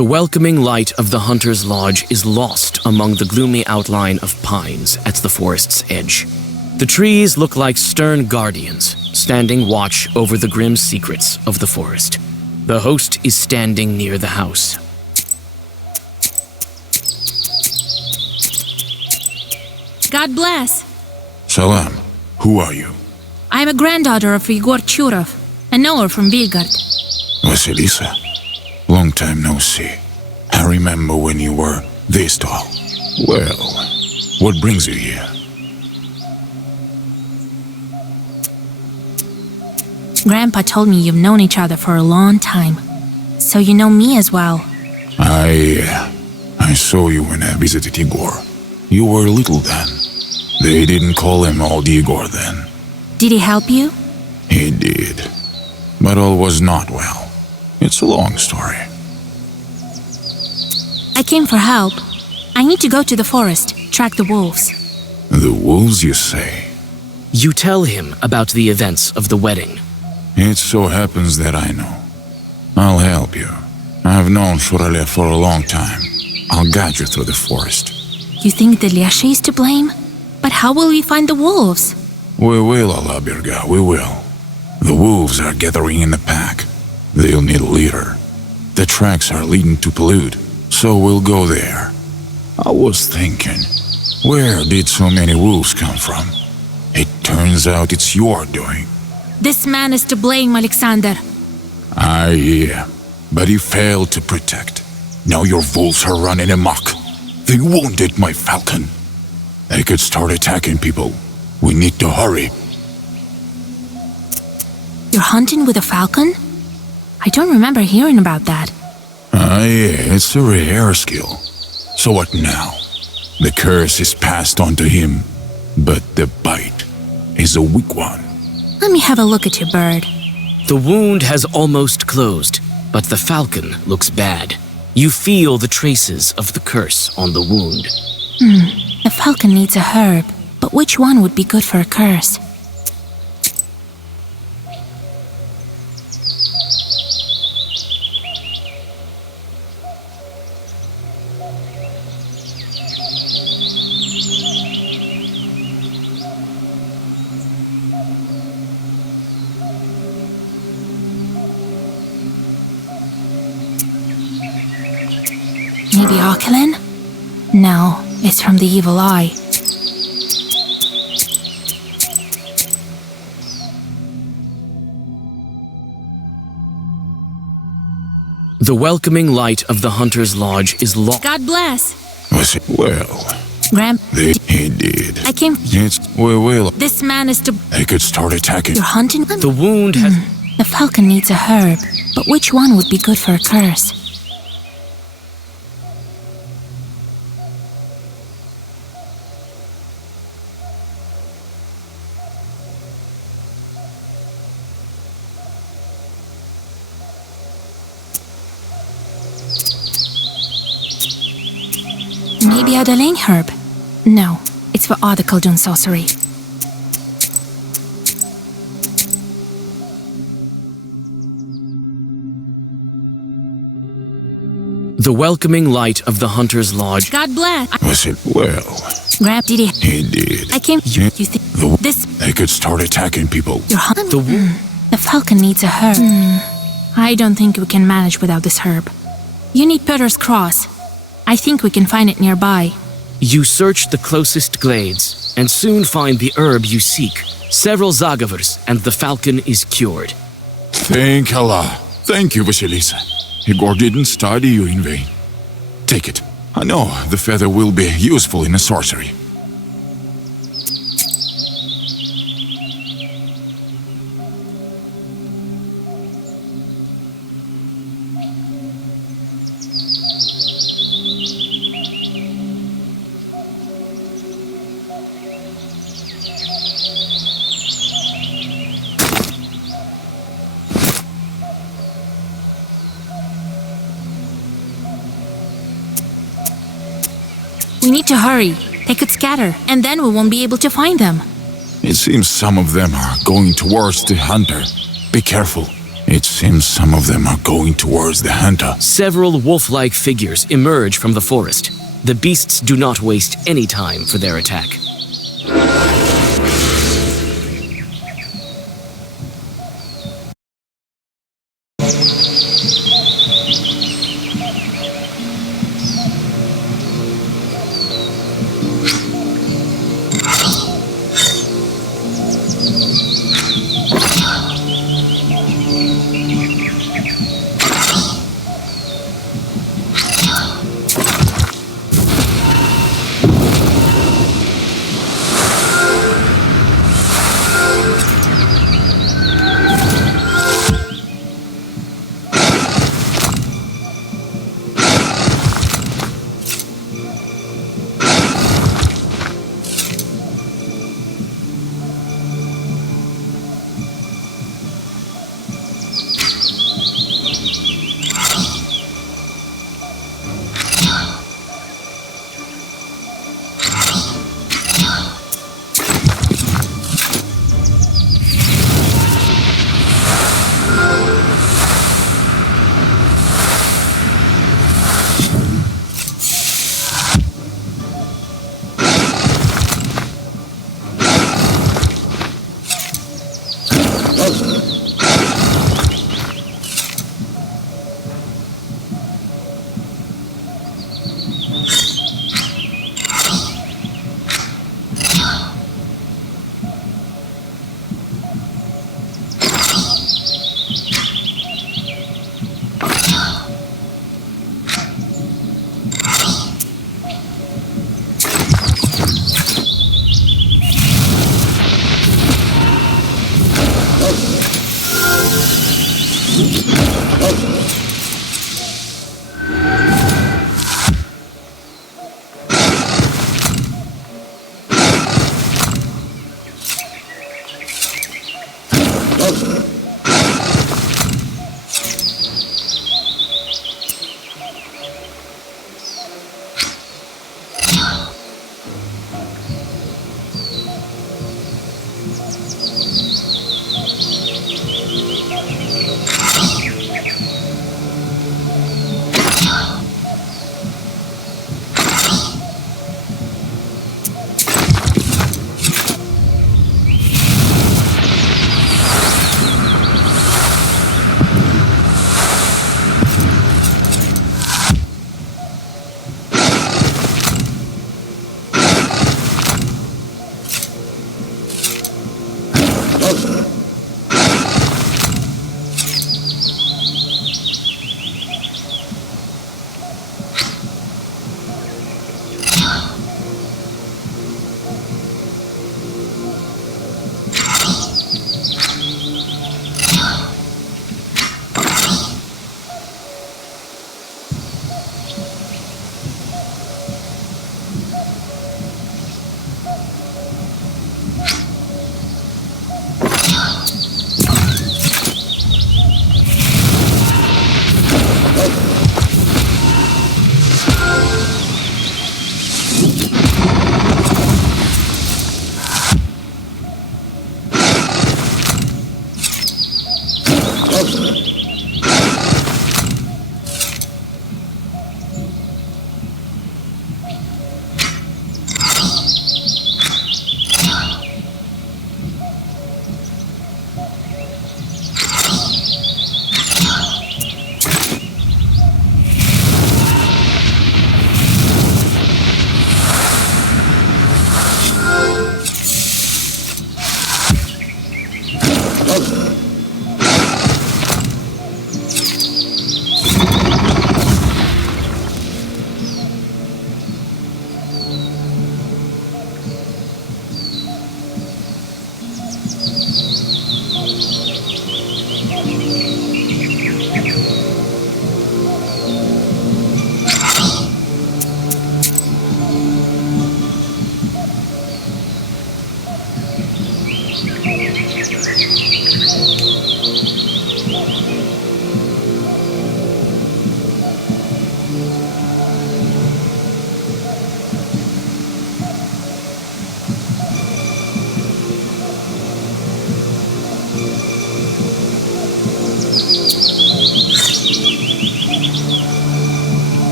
The welcoming light of the hunter's lodge is lost among the gloomy outline of pines at the forest's edge. The trees look like stern guardians, standing watch over the grim secrets of the forest. The host is standing near the house. God bless. Salam. Who are you? I'm a granddaughter of Igor Churov, a knower from Vilgard. Vasilisa. Long time no see. I remember when you were this tall. Well, what brings you here? Grandpa told me you've known each other for a long time. So you know me as well. I saw you when I visited Igor. You were little then. They didn't call him old Igor then. Did he help you? He did. But all was not well. It's a long story. I came for help. I need to go to the forest, track the wolves. The wolves, you say? You tell him about the events of the wedding. It so happens that I know. I'll help you. I've known Shuralev for a long time. I'll guide you through the forest. You think the Lyasha is to blame? But how will we find the wolves? We will, Alabirga, we will. The wolves are gathering in the pack. They'll need a leader. The tracks are leading to Pollute, so we'll go there. I was thinking, where did so many wolves come from? It turns out it's your doing. This man is to blame, Alexander. Yeah, but he failed to protect. Now your wolves are running amok. They wounded my falcon. They could start attacking people. We need to hurry. You're hunting with a falcon? I don't remember hearing about that. Yeah, it's a rare skill. So what now? The curse is passed on to him, but the bite is a weak one. Let me have a look at your bird. The wound has almost closed, but the falcon looks bad. You feel the traces of the curse on the wound. The falcon needs a herb, but which one would be good for a curse? Maybe Aquiline? No, it's from the evil eye. The welcoming light of the hunter's lodge is lost. God bless. Was it well? He did. I came. We will. This man is to. They could start attacking. You're hunting them? The wound has. The falcon needs a herb, but which one would be good for a curse? Maybe Adelaine herb? No, it's for article done sorcery. The welcoming light of the hunter's lodge. God bless. Was it well? Grab, did he? He did. I came. You think this? They could start attacking people. You're hunting. The falcon needs a herb. I don't think we can manage without this herb. You need Peter's cross. I think we can find it nearby. You search the closest glades and soon find the herb you seek. Several Zagavers and the falcon is cured. Thank Allah. Thank you, Vasilisa. Igor didn't study you in vain. Take it. I know the feather will be useful in a sorcery. We need to hurry. They could scatter, and then we won't be able to find them. It seems some of them are going towards the hunter. Be careful. It seems some of them are going towards the hunter. Several wolf-like figures emerge from the forest. The beasts do not waste any time for their attack.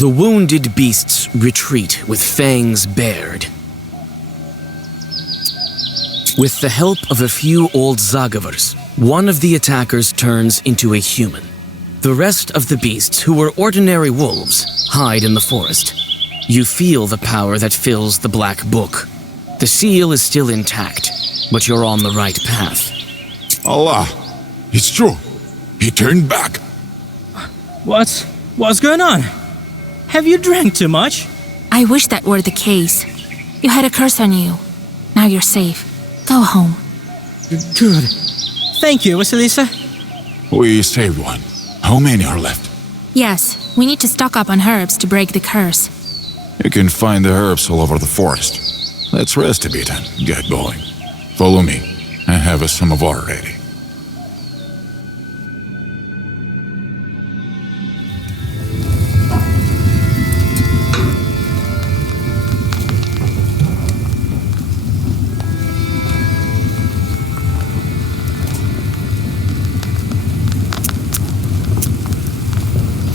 The wounded beasts retreat with fangs bared. With the help of a few old Zagavars, one of the attackers turns into a human. The rest of the beasts, who were ordinary wolves, hide in the forest. You feel the power that fills the black book. The seal is still intact, but you're on the right path. Allah, it's true. He turned back. What's going on? Have you drank too much? I wish that were the case. You had a curse on you. Now you're safe. Go home. Good. Thank you, Vasilisa. We saved one. How many are left? Yes, we need to stock up on herbs to break the curse. You can find the herbs all over the forest. Let's rest a bit and get going. Follow me. I have a samovar ready.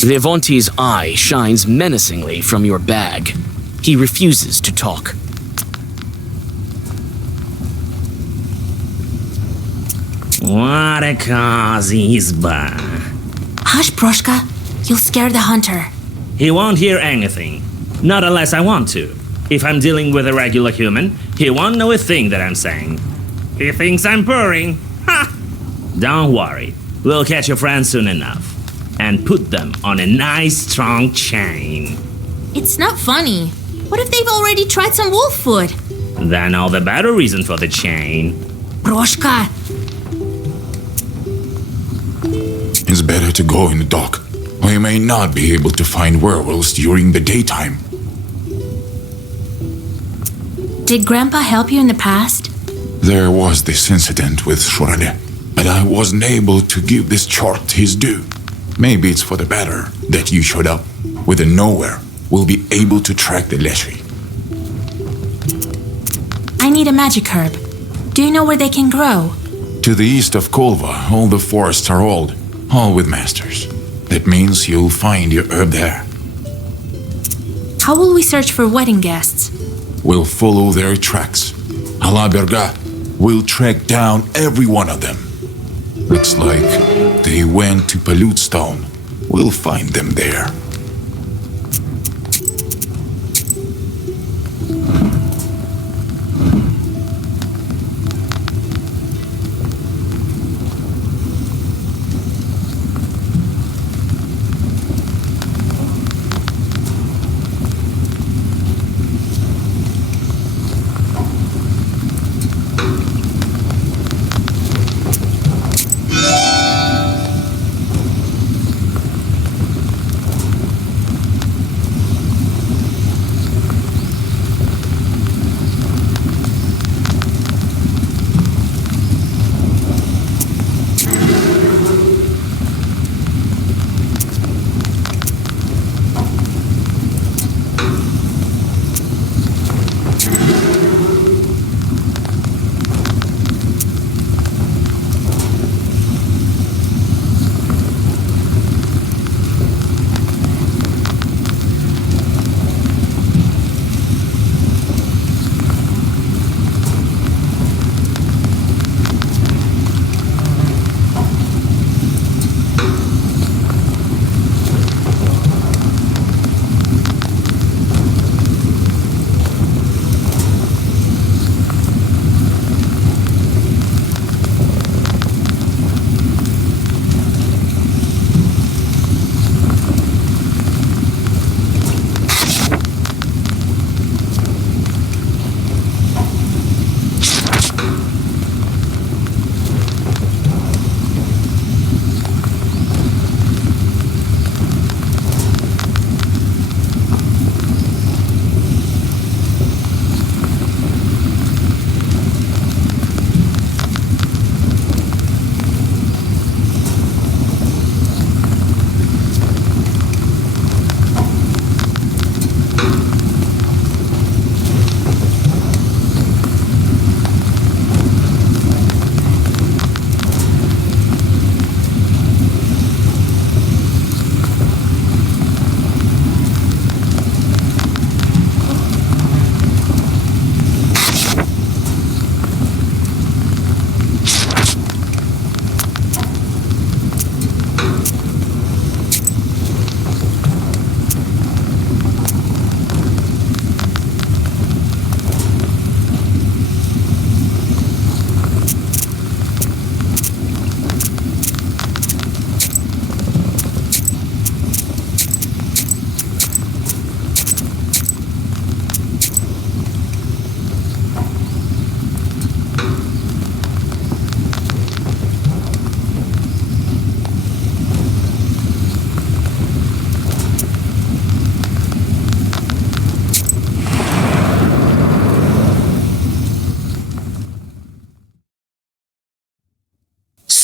Levonti's eye shines menacingly from your bag. He refuses to talk. What a cozy izba. Hush, Proshka. You'll scare the hunter. He won't hear anything. Not unless I want to. If I'm dealing with a regular human, he won't know a thing that I'm saying. He thinks I'm purring. Ha! Don't worry. We'll catch your friends soon enough. And put them on a nice strong chain. It's not funny. What if they've already tried some wolf food? Then all the better reason for the chain. Proshka! It's better to go in the dark. We may not be able to find werewolves during the daytime. Did Grandpa help you in the past? There was this incident with Shurade, but I wasn't able to give this chart his due. Maybe it's for the better that you showed up. Within nowhere, we'll be able to track the Leshy. I need a magic herb. Do you know where they can grow? To the east of Kolva, all the forests are old, all with masters. That means you'll find your herb there. How will we search for wedding guests? We'll follow their tracks. Allah Berga will track down every one of them. Looks like they went to Pollute Stone. We'll find them there.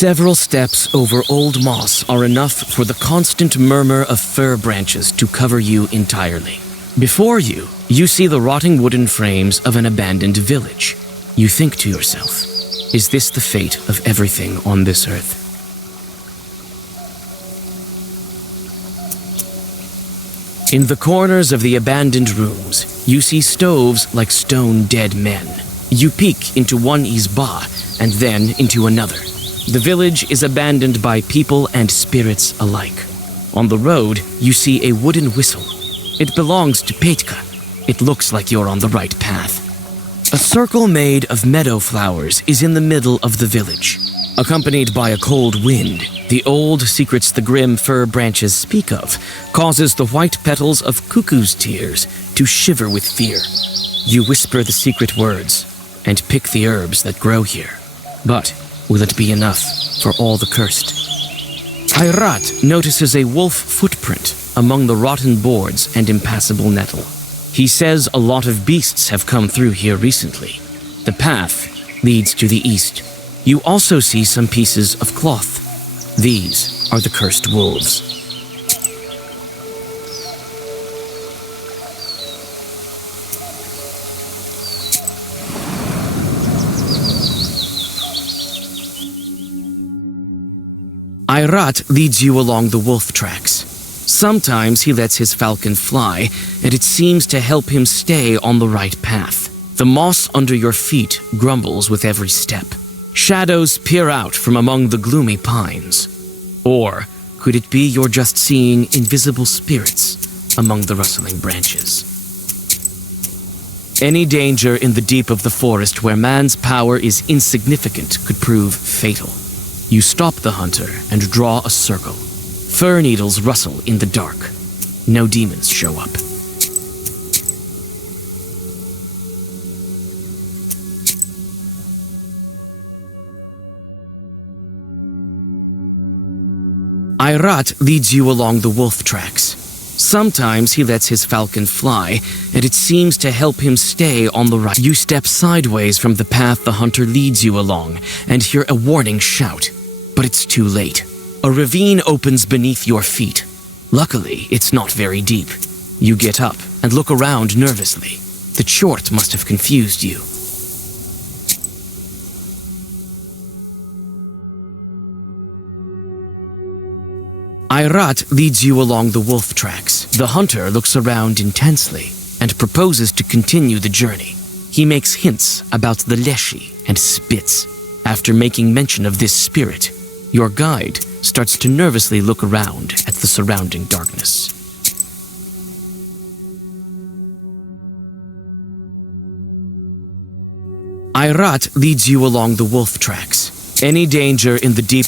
Several steps over old moss are enough for the constant murmur of fir branches to cover you entirely. Before you, you see the rotting wooden frames of an abandoned village. You think to yourself, is this the fate of everything on this earth? In the corners of the abandoned rooms, you see stoves like stone dead men. You peek into one izba and then into another. The village is abandoned by people and spirits alike. On the road, you see a wooden whistle. It belongs to Petka. It looks like you're on the right path. A circle made of meadow flowers is in the middle of the village. Accompanied by a cold wind, the old secrets the grim fir branches speak of causes the white petals of cuckoo's tears to shiver with fear. You whisper the secret words and pick the herbs that grow here. But will it be enough for all the cursed? Ayrat notices a wolf footprint among the rotten boards and impassable nettle. He says a lot of beasts have come through here recently. The path leads to the east. You also see some pieces of cloth. These are the cursed wolves. Ayrat leads you along the wolf tracks. Sometimes he lets his falcon fly, and it seems to help him stay on the right path. The moss under your feet grumbles with every step. Shadows peer out from among the gloomy pines. Or could it be you're just seeing invisible spirits among the rustling branches? Any danger in the deep of the forest where man's power is insignificant could prove fatal. You stop the hunter and draw a circle. Fir needles rustle in the dark. No demons show up. Ayrat leads you along the wolf tracks. Sometimes he lets his falcon fly, and it seems to help him stay on the right. You step sideways from the path the hunter leads you along and hear a warning shout. But it's too late. A ravine opens beneath your feet. Luckily, it's not very deep. You get up and look around nervously. The chort must have confused you. Ayrat leads you along the wolf tracks. The hunter looks around intensely and proposes to continue the journey. He makes hints about the leshi and spits. After making mention of this spirit, your guide starts to nervously look around at the surrounding darkness. Ayrat leads you along the wolf tracks. Any danger in the deep...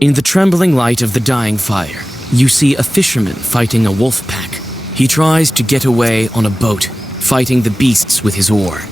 In the trembling light of the dying fire, you see a fisherman fighting a wolf pack. He tries to get away on a boat, fighting the beasts with his oar.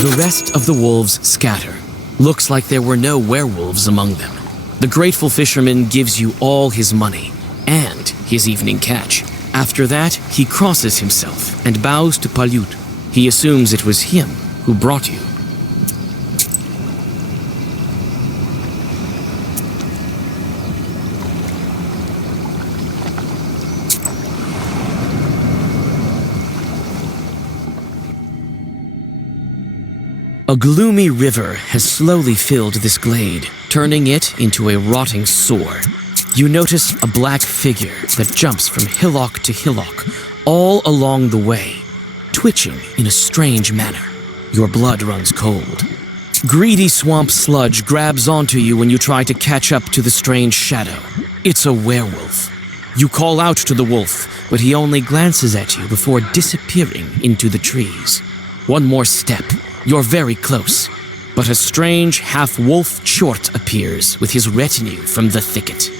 The rest of the wolves scatter. Looks like there were no werewolves among them. The grateful fisherman gives you all his money and his evening catch. After that, he crosses himself and bows to Palyut. He assumes it was him who brought you. A gloomy river has slowly filled this glade, turning it into a rotting sore. You notice a black figure that jumps from hillock to hillock, all along the way, twitching in a strange manner. Your blood runs cold. Greedy swamp sludge grabs onto you when you try to catch up to the strange shadow. It's a werewolf. You call out to the wolf, but he only glances at you before disappearing into the trees. One more step. You're very close, but a strange half-wolf chort appears with his retinue from the thicket.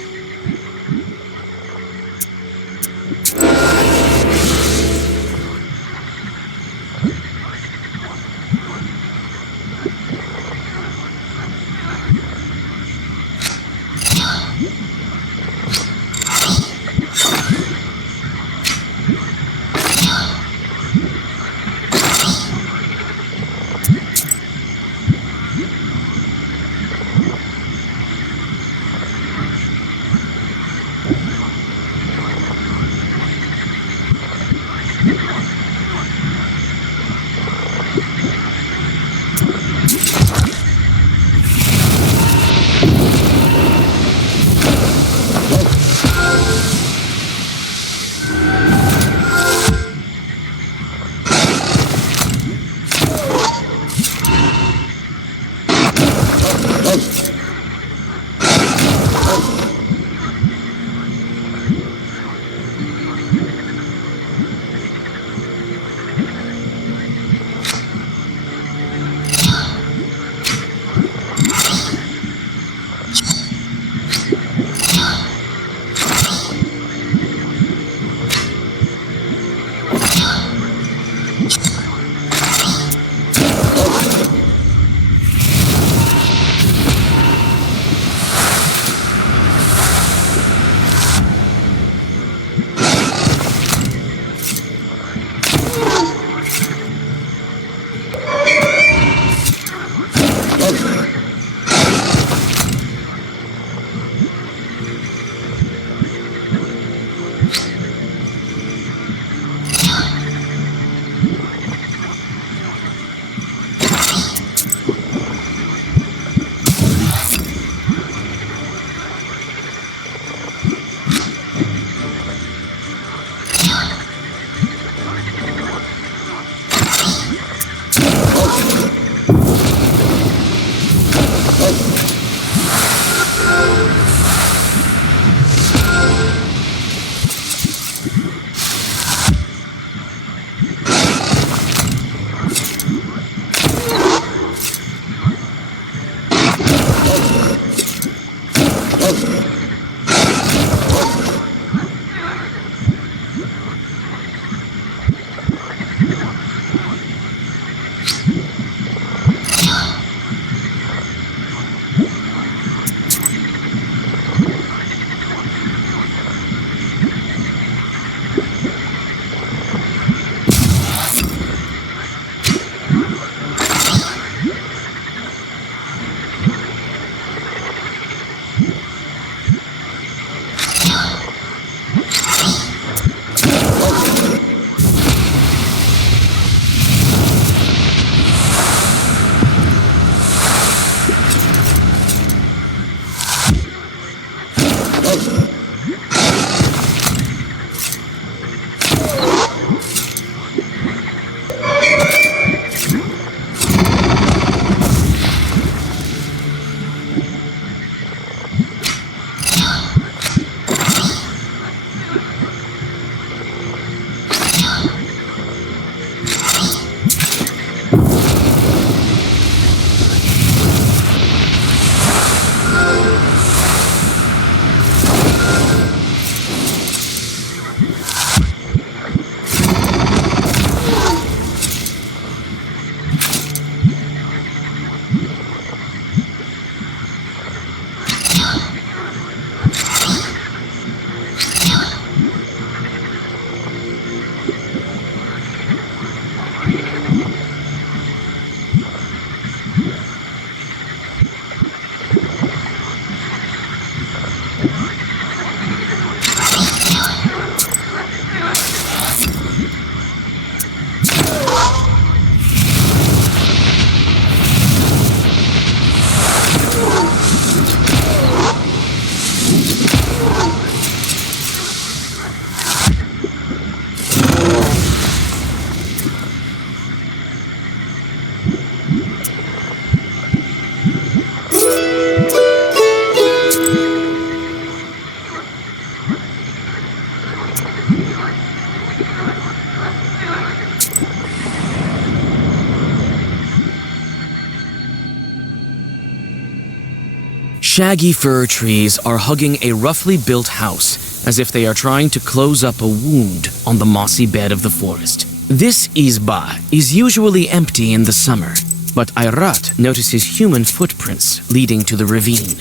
Shaggy fir trees are hugging a roughly built house as if they are trying to close up a wound on the mossy bed of the forest. This izba is usually empty in the summer, but Ayrat notices human footprints leading to the ravine.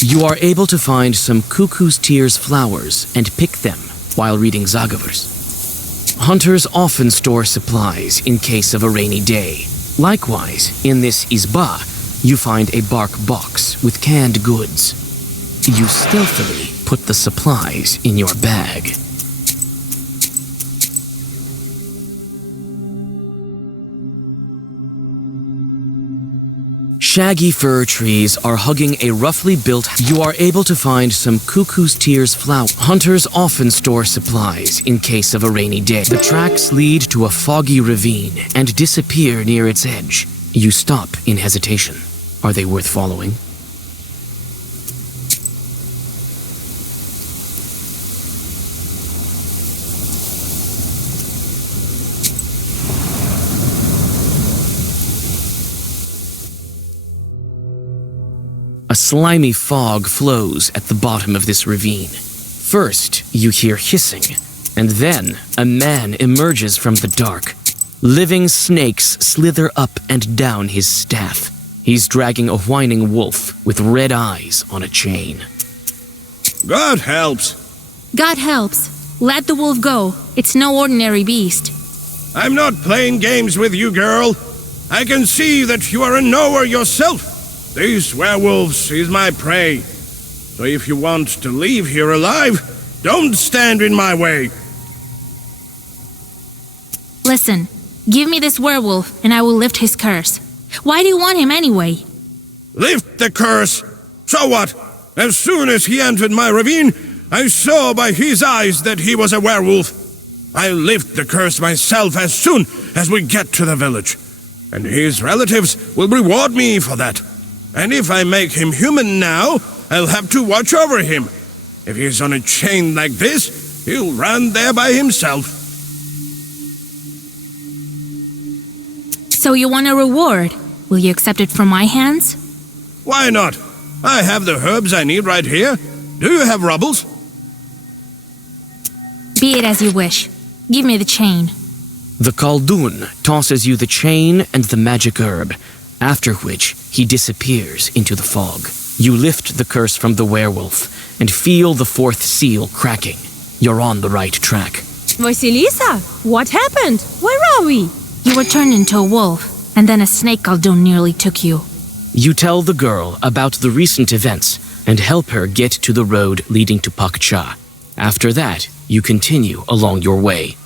You are able to find some cuckoo's tears flowers and pick them while reading Zagavers. Hunters often store supplies in case of a rainy day. Likewise, in this izba, you find a bark box with canned goods. You stealthily put the supplies in your bag. Shaggy fir trees are hugging a roughly built. You are able to find some cuckoo's tears flower. Hunters often store supplies in case of a rainy day. The tracks lead to a foggy ravine and disappear near its edge. You stop in hesitation. Are they worth following? A slimy fog flows at the bottom of this ravine. First, you hear hissing, and then a man emerges from the dark. Living snakes slither up and down his staff. He's dragging a whining wolf with red eyes on a chain. God helps. God helps. Let the wolf go. It's no ordinary beast. I'm not playing games with you, girl. I can see that you are a knower yourself. These werewolves is my prey. So if you want to leave here alive, don't stand in my way. Listen, give me this werewolf and I will lift his curse. Why do you want him anyway? Lift the curse? So what? As soon as he entered my ravine, I saw by his eyes that he was a werewolf. I'll lift the curse myself as soon as we get to the village. And his relatives will reward me for that. And if I make him human now, I'll have to watch over him. If he's on a chain like this, he'll run there by himself. So you want a reward? Will you accept it from my hands? Why not? I have the herbs I need right here. Do you have rubbles? Be it as you wish. Give me the chain. The Khaldun tosses you the chain and the magic herb, after which he disappears into the fog. You lift the curse from the werewolf and feel the fourth seal cracking. You're on the right track. Vasilisa, what happened? Where are we? You were turned into a wolf, and then a snake Khaldun nearly took you. You tell the girl about the recent events and help her get to the road leading to Pakcha. After that, you continue along your way.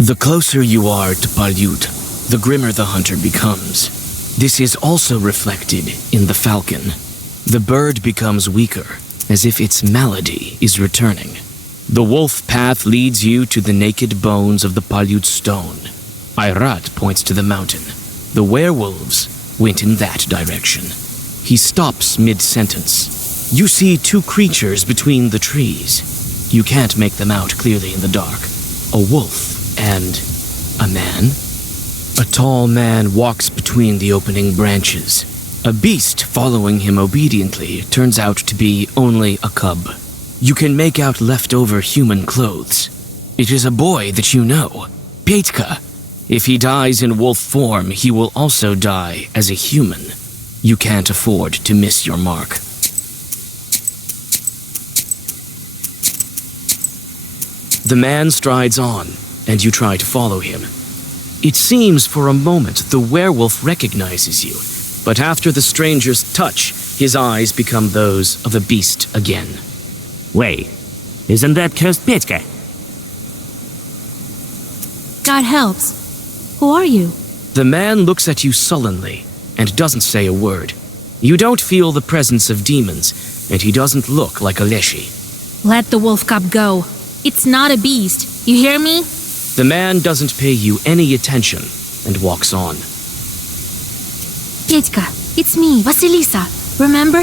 The closer you are to Palyut, the grimmer the hunter becomes. This is also reflected in the falcon. The bird becomes weaker, as if its malady is returning. The wolf path leads you to the naked bones of the Palyut stone. Ayrat points to the mountain. The werewolves went in that direction. He stops mid-sentence. You see two creatures between the trees. You can't make them out clearly in the dark. A wolf and a man. A tall man walks between the opening branches. A beast following him obediently turns out to be only a cub. You can make out leftover human clothes. It is a boy that you know, Pietka. If he dies in wolf form, he will also die as a human. You can't afford to miss your mark. The man strides on, and you try to follow him. It seems for a moment the werewolf recognizes you, but after the stranger's touch, his eyes become those of a beast again. Wait, isn't that cursed Pietka? God helps. Who are you? The man looks at you sullenly and doesn't say a word. You don't feel the presence of demons, and he doesn't look like a Leshy. Let the wolf cub go. It's not a beast. You hear me? The man doesn't pay you any attention and walks on. Petka, it's me, Vasilisa. Remember?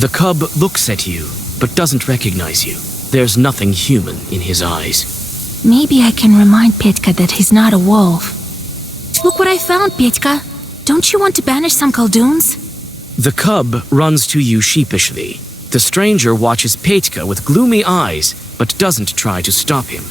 The cub looks at you, but doesn't recognize you. There's nothing human in his eyes. Maybe I can remind Petka that he's not a wolf. Look what I found, Petka. Don't you want to banish some Kolduns? The cub runs to you sheepishly. The stranger watches Petka with gloomy eyes, but doesn't try to stop him.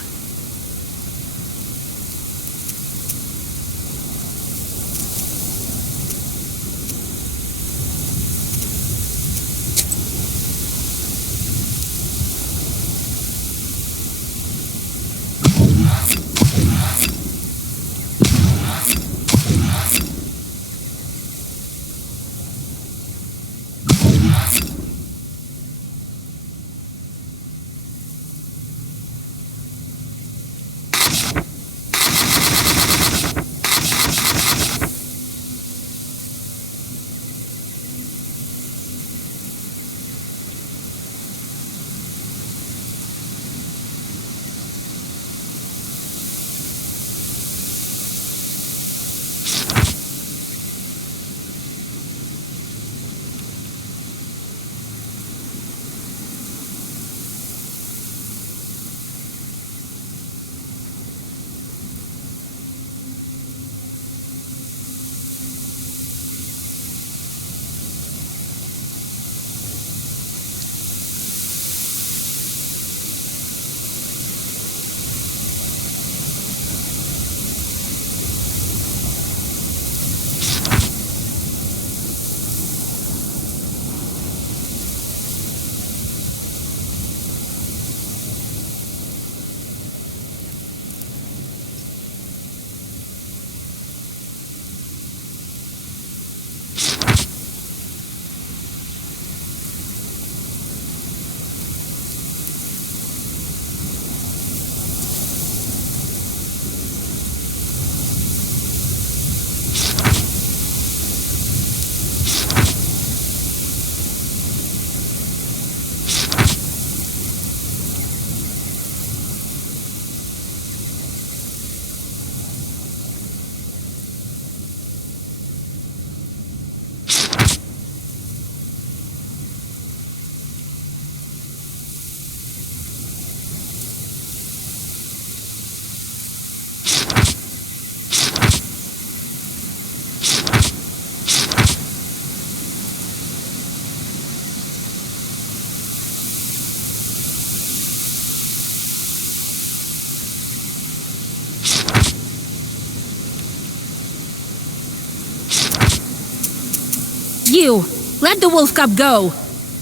You! Let the wolf cub go!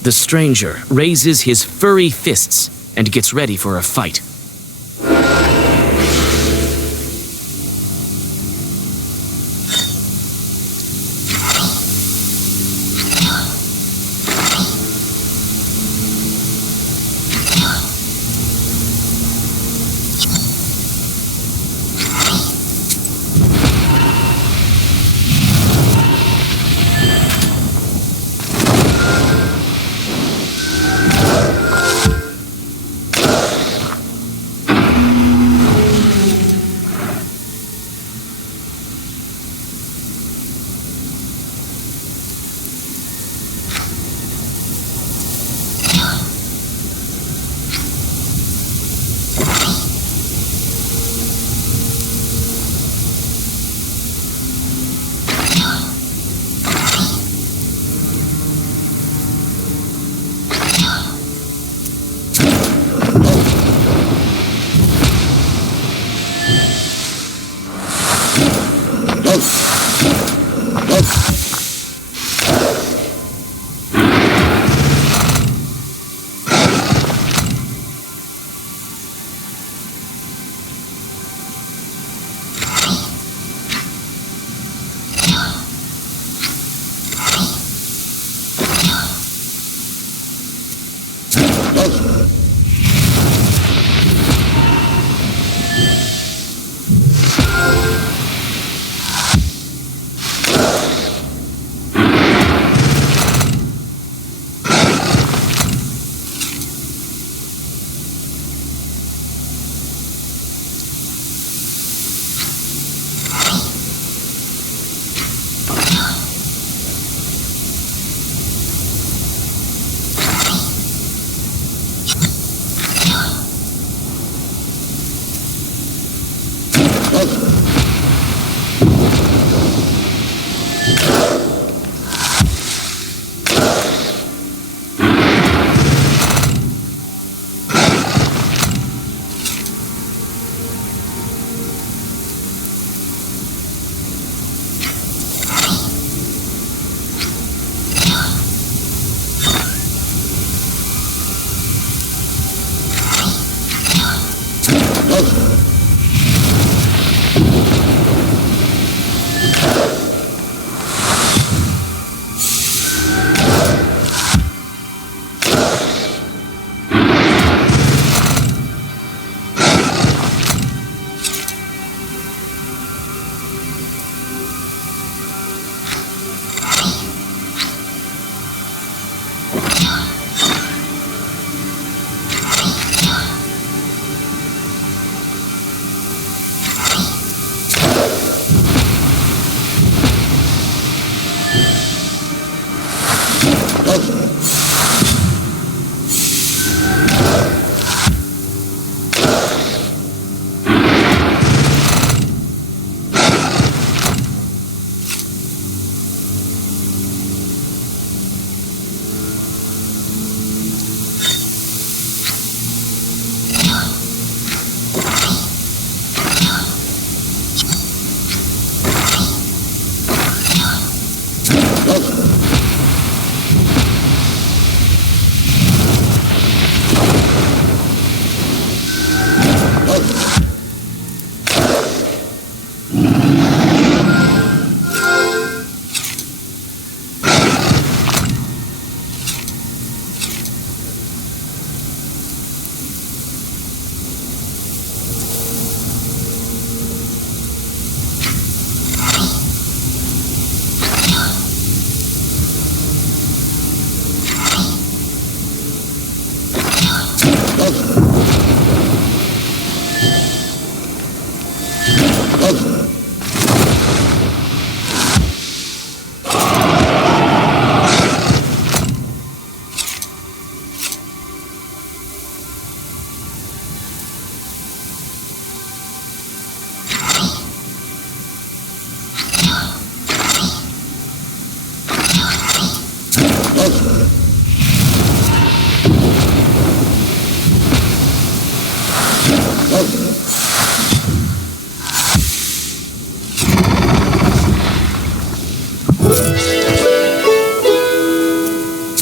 The stranger raises his furry fists and gets ready for a fight.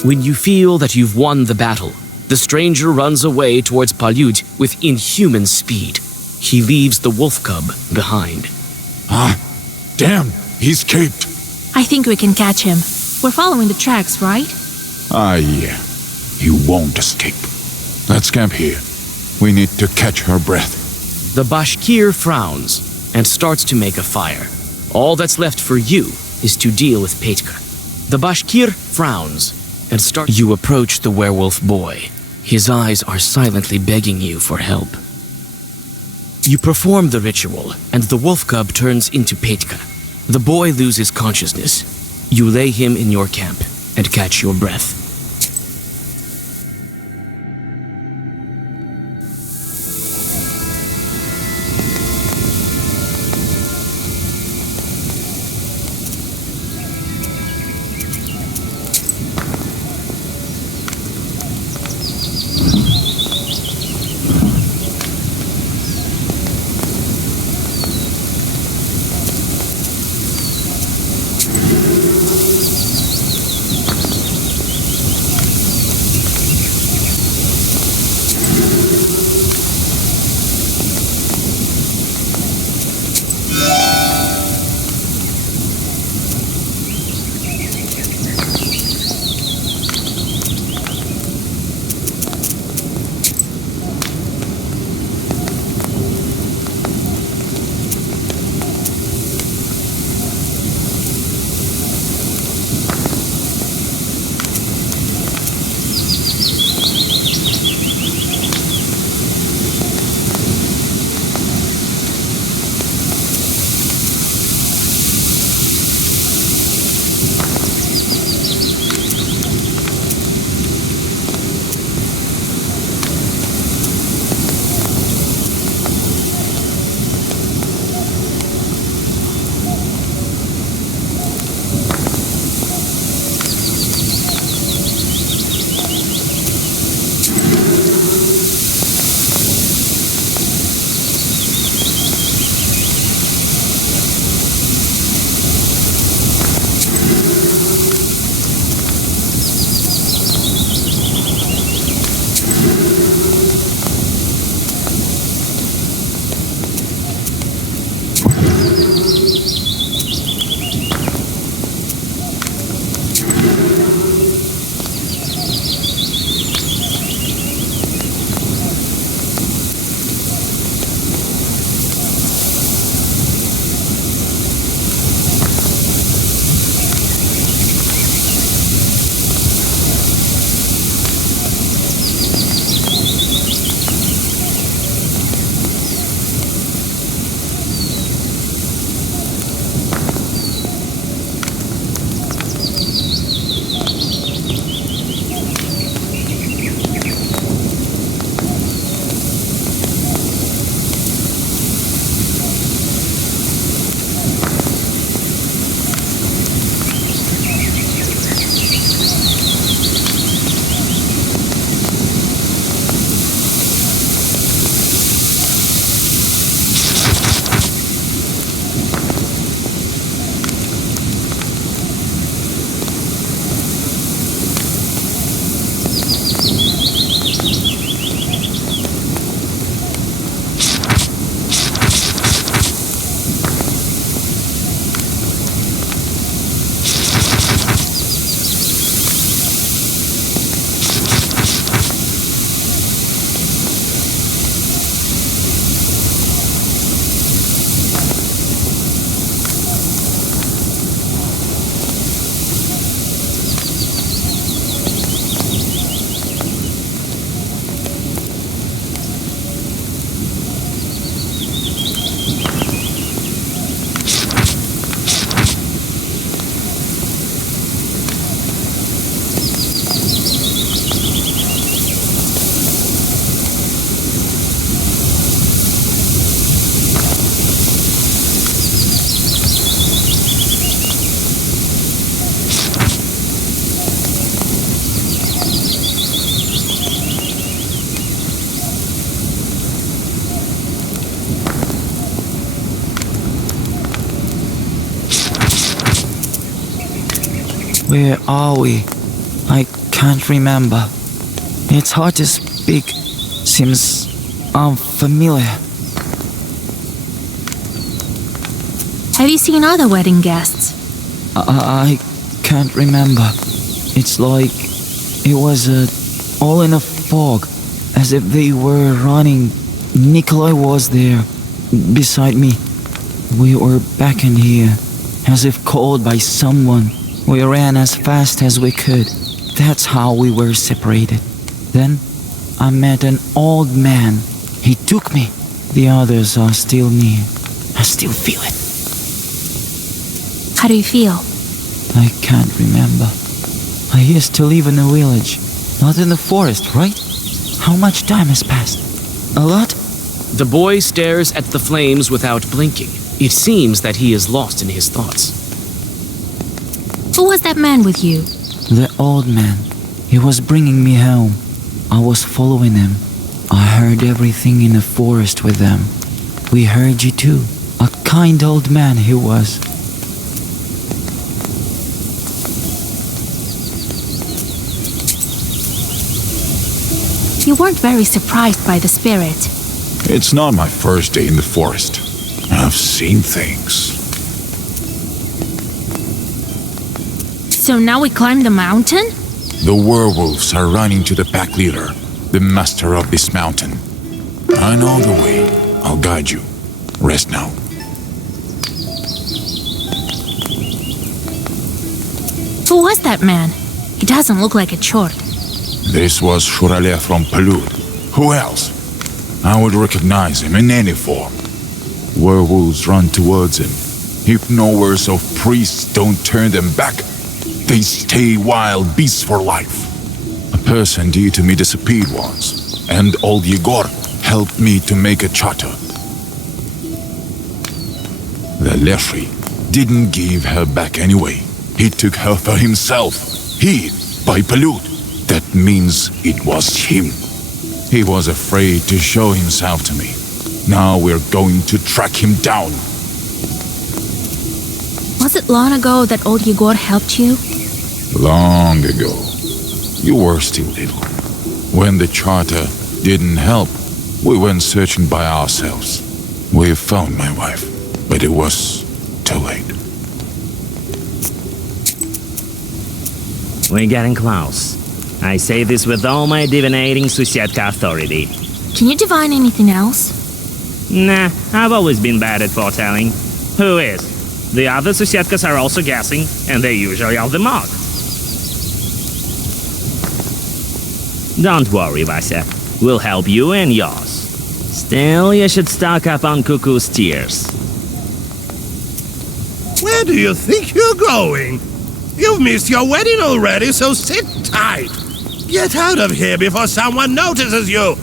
When you feel that you've won the battle, the stranger runs away towards Palyut with inhuman speed. He leaves the wolf cub behind. Damn, he escaped. I think we can catch him. We're following the tracks, right? Yeah. He won't escape. Let's camp here. We need to catch her breath. The Bashkir frowns and starts to make a fire. All that's left for you is to deal with Petka. The Bashkir frowns and starts. You approach the werewolf boy. His eyes are silently begging you for help. You perform the ritual, and the wolf cub turns into Petka. The boy loses consciousness. You lay him in your camp and catch your breath. Where are we? I can't remember. It's hard to speak. Seems unfamiliar. Have you seen other wedding guests? I can't remember. It's like it was all in a fog, as if they were running. Nikolai was there, beside me. We were back in here, as if called by someone. We ran as fast as we could. That's how we were separated. Then I met an old man. He took me. The others are still near. I still feel it. How do you feel? I can't remember. I used to live in a village, not in the forest, right? How much time has passed? A lot? The boy stares at the flames without blinking. It seems that he is lost in his thoughts. Who was that man with you? The old man. He was bringing me home. I was following him. I heard everything in the forest with them. We heard you too. A kind old man he was. You weren't very surprised by the spirit. It's not my first day in the forest. I've seen things. So now we climb the mountain? The werewolves are running to the pack leader, the master of this mountain. I know the way. I'll guide you. Rest now. Who was that man? He doesn't look like a chort. This was Shurale from Palud. Who else? I would recognize him in any form. Werewolves run towards him. If knowers of priests don't turn them back, they stay wild beasts for life. A person dear to me disappeared once, and old Yegor helped me to make a charter. The Leshri didn't give her back anyway. He took her for himself. He, by Palud. That means it was him. He was afraid to show himself to me. Now we're going to track him down. Was it long ago that old Yegor helped you? Long ago. You were still little. When the charter didn't help, we went searching by ourselves. We found my wife, but it was too late. We're getting close. I say this with all my divinating Susietka authority. Can you divine anything else? Nah, I've always been bad at foretelling. Who is? The other Susietkas are also guessing, and they usually are the mark. Don't worry, Vasya. We'll help you and yours. Still, you should stock up on Cuckoo's tears. Where do you think you're going? You've missed your wedding already, so sit tight. Get out of here before someone notices you.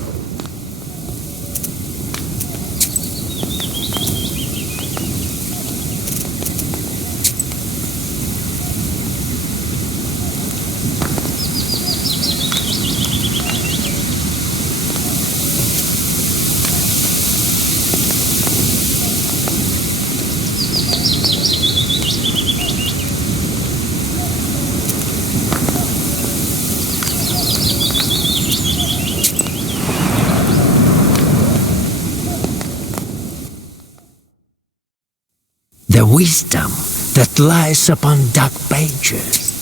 The wisdom that lies upon dark pages.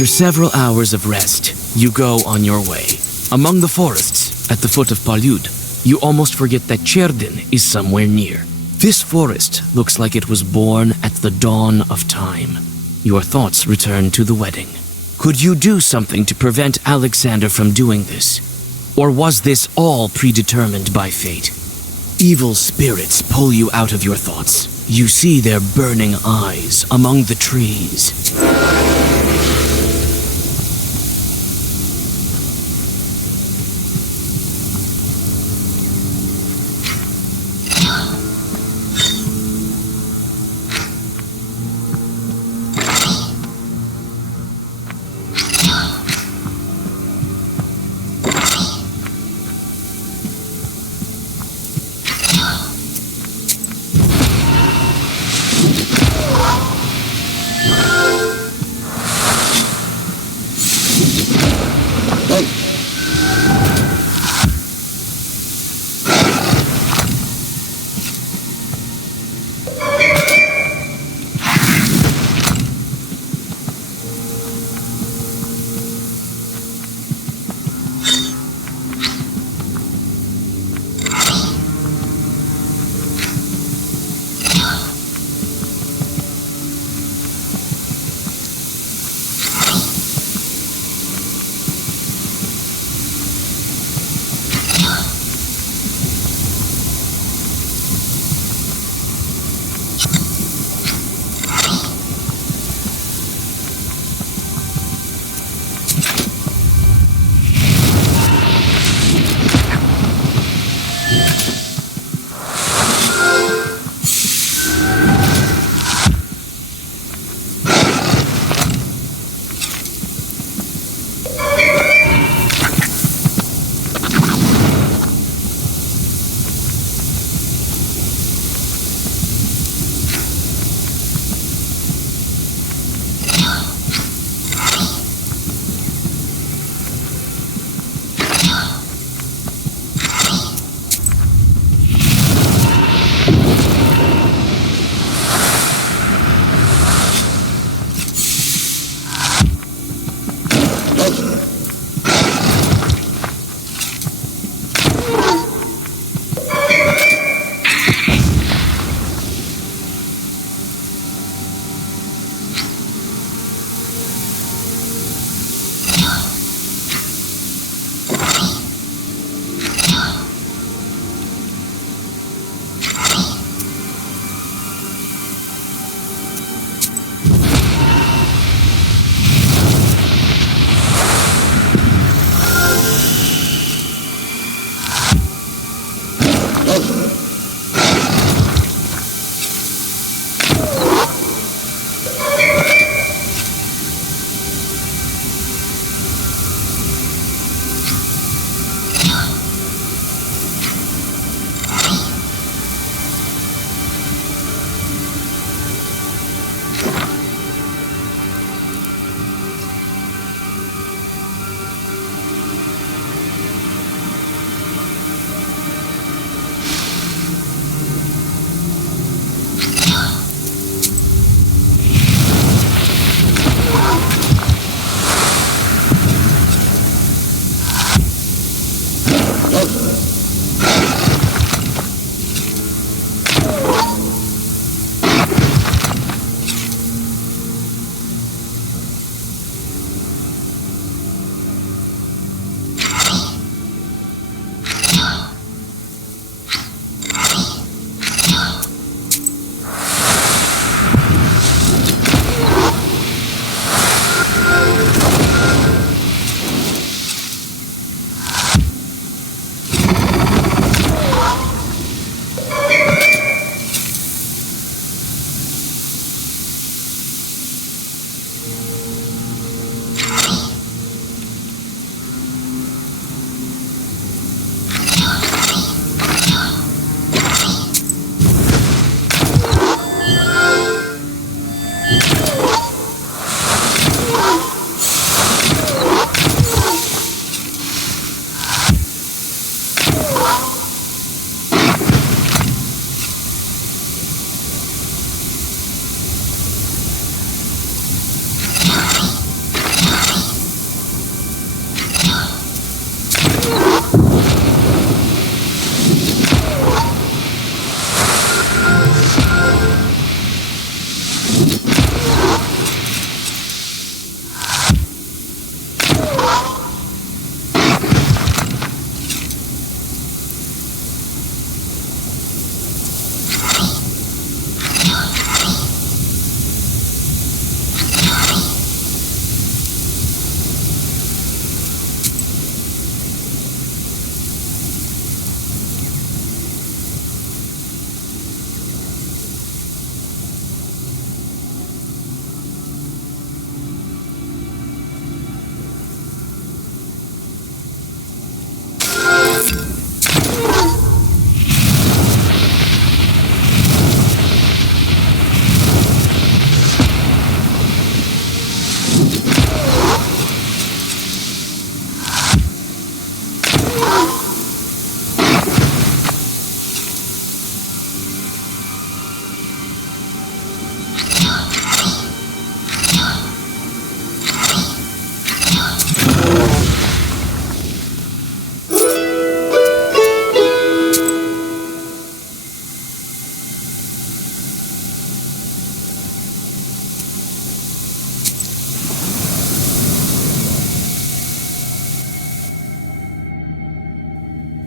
After several hours of rest, you go on your way. Among the forests, at the foot of Palyud, you almost forget that Cherdin is somewhere near. This forest looks like it was born at the dawn of time. Your thoughts return to the wedding. Could you do something to prevent Alexander from doing this? Or was this all predetermined by fate? Evil spirits pull you out of your thoughts. You see their burning eyes among the trees.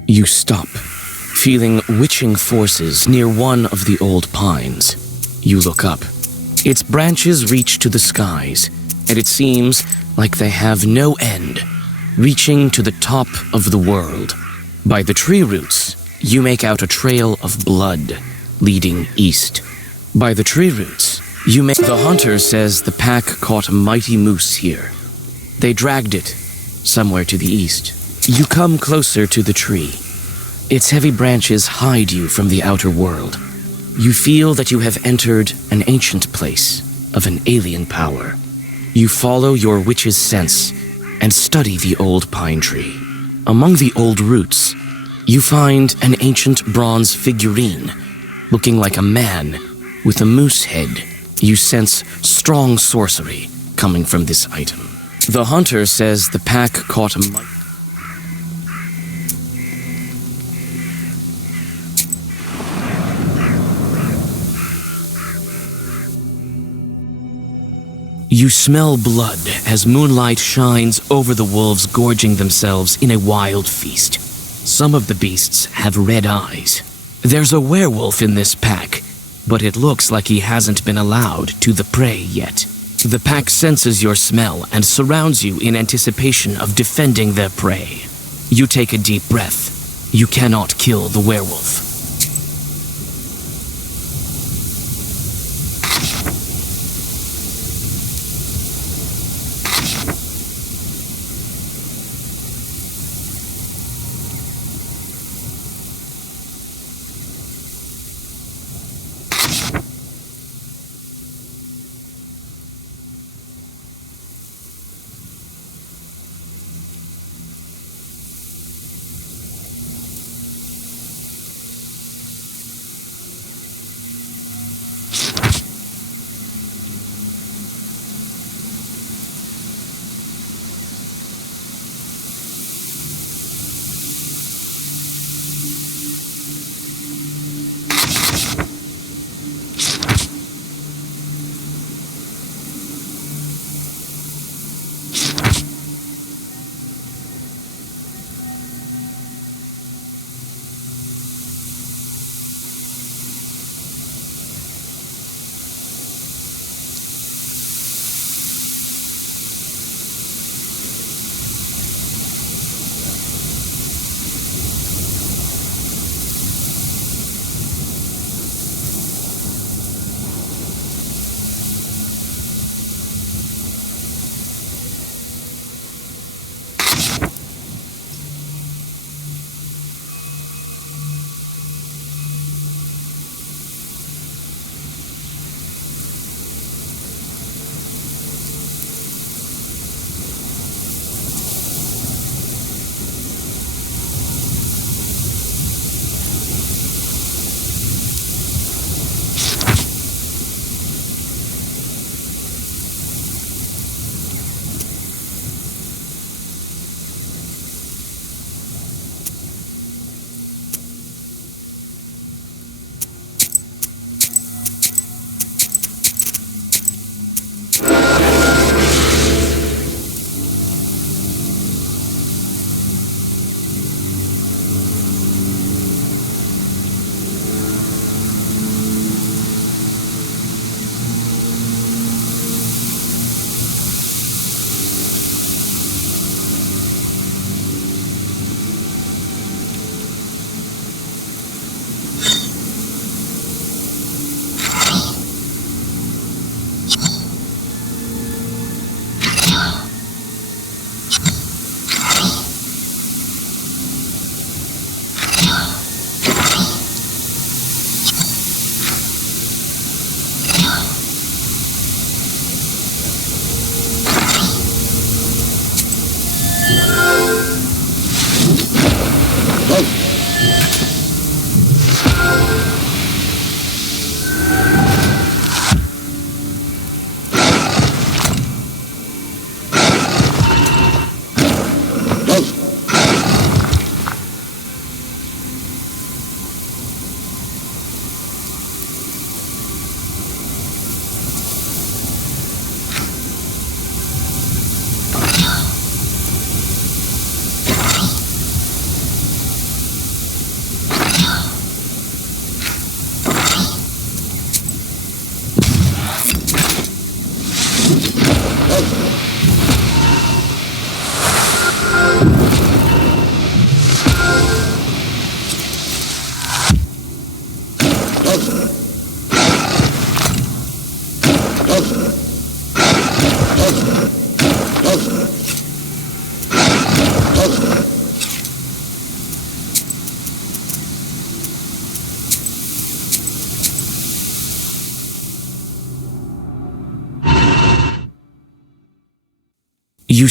You stop, feeling witching forces near one of the old pines. You look up. Its branches reach to the skies, and it seems like they have no end, reaching to the top of the world. By the tree roots, you make out a trail of blood leading east. By the tree roots, the hunter says the pack caught a mighty moose here. They dragged it somewhere to the east. You come closer to the tree. Its heavy branches hide you from the outer world. You feel that you have entered an ancient place of an alien power. You follow your witch's sense and study the old pine tree. Among the old roots, you find an ancient bronze figurine looking like a man with a moose head. You sense strong sorcery coming from this item. The hunter says the pack caught a You smell blood as moonlight shines over the wolves gorging themselves in a wild feast. Some of the beasts have red eyes. There's a werewolf in this pack, but it looks like he hasn't been allowed to the prey yet. The pack senses your smell and surrounds you in anticipation of defending their prey. You take a deep breath. You cannot kill the werewolf.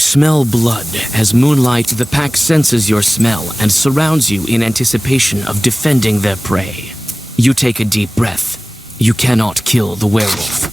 smell blood as moonlight. The pack senses your smell and surrounds you in anticipation of defending their prey. You take a deep breath. You cannot kill the werewolf.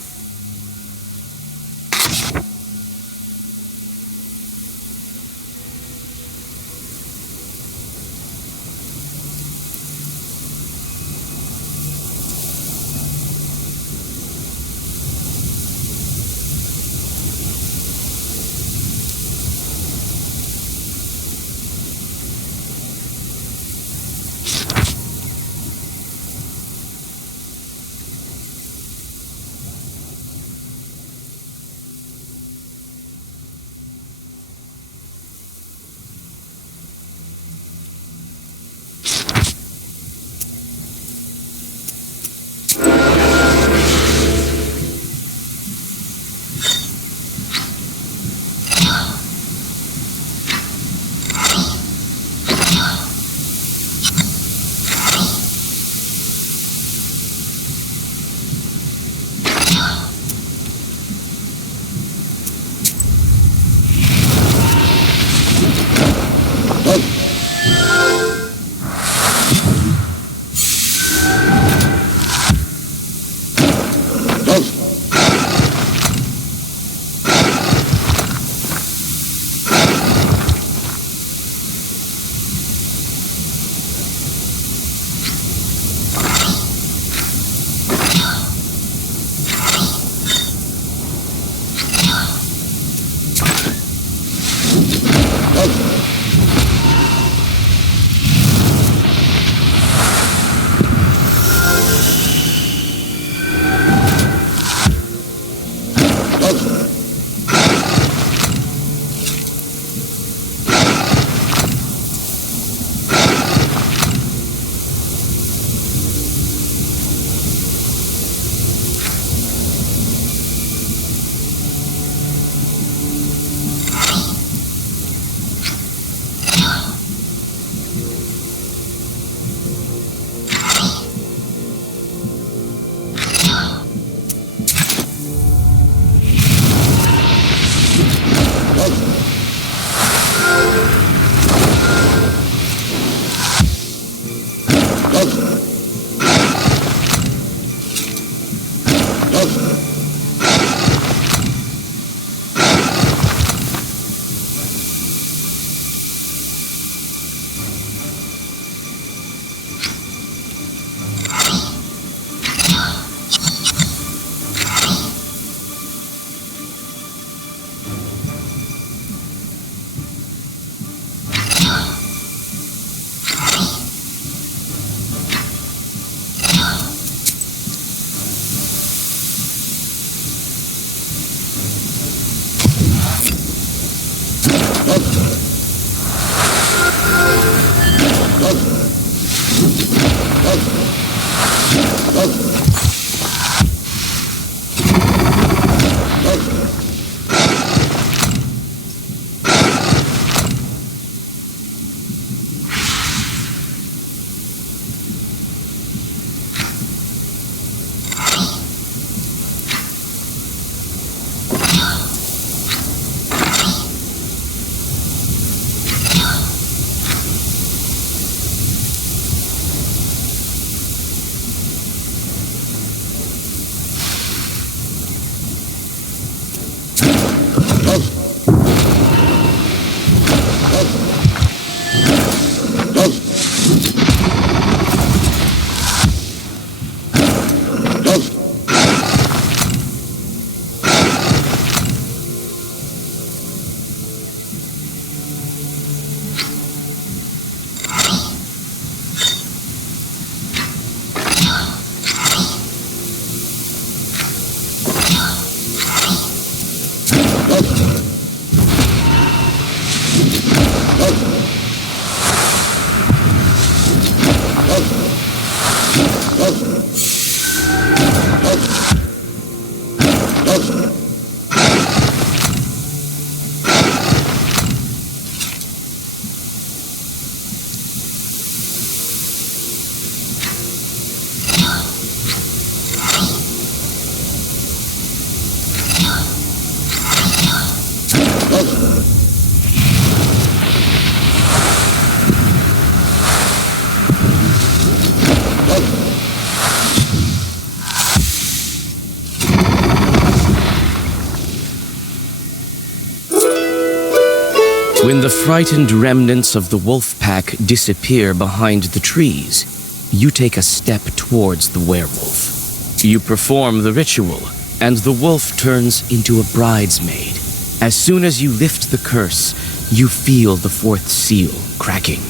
When the frightened remnants of the wolf pack disappear behind the trees, you take a step towards the werewolf. You perform the ritual, and the wolf turns into a bridesmaid. As soon as you lift the curse, you feel the fourth seal cracking.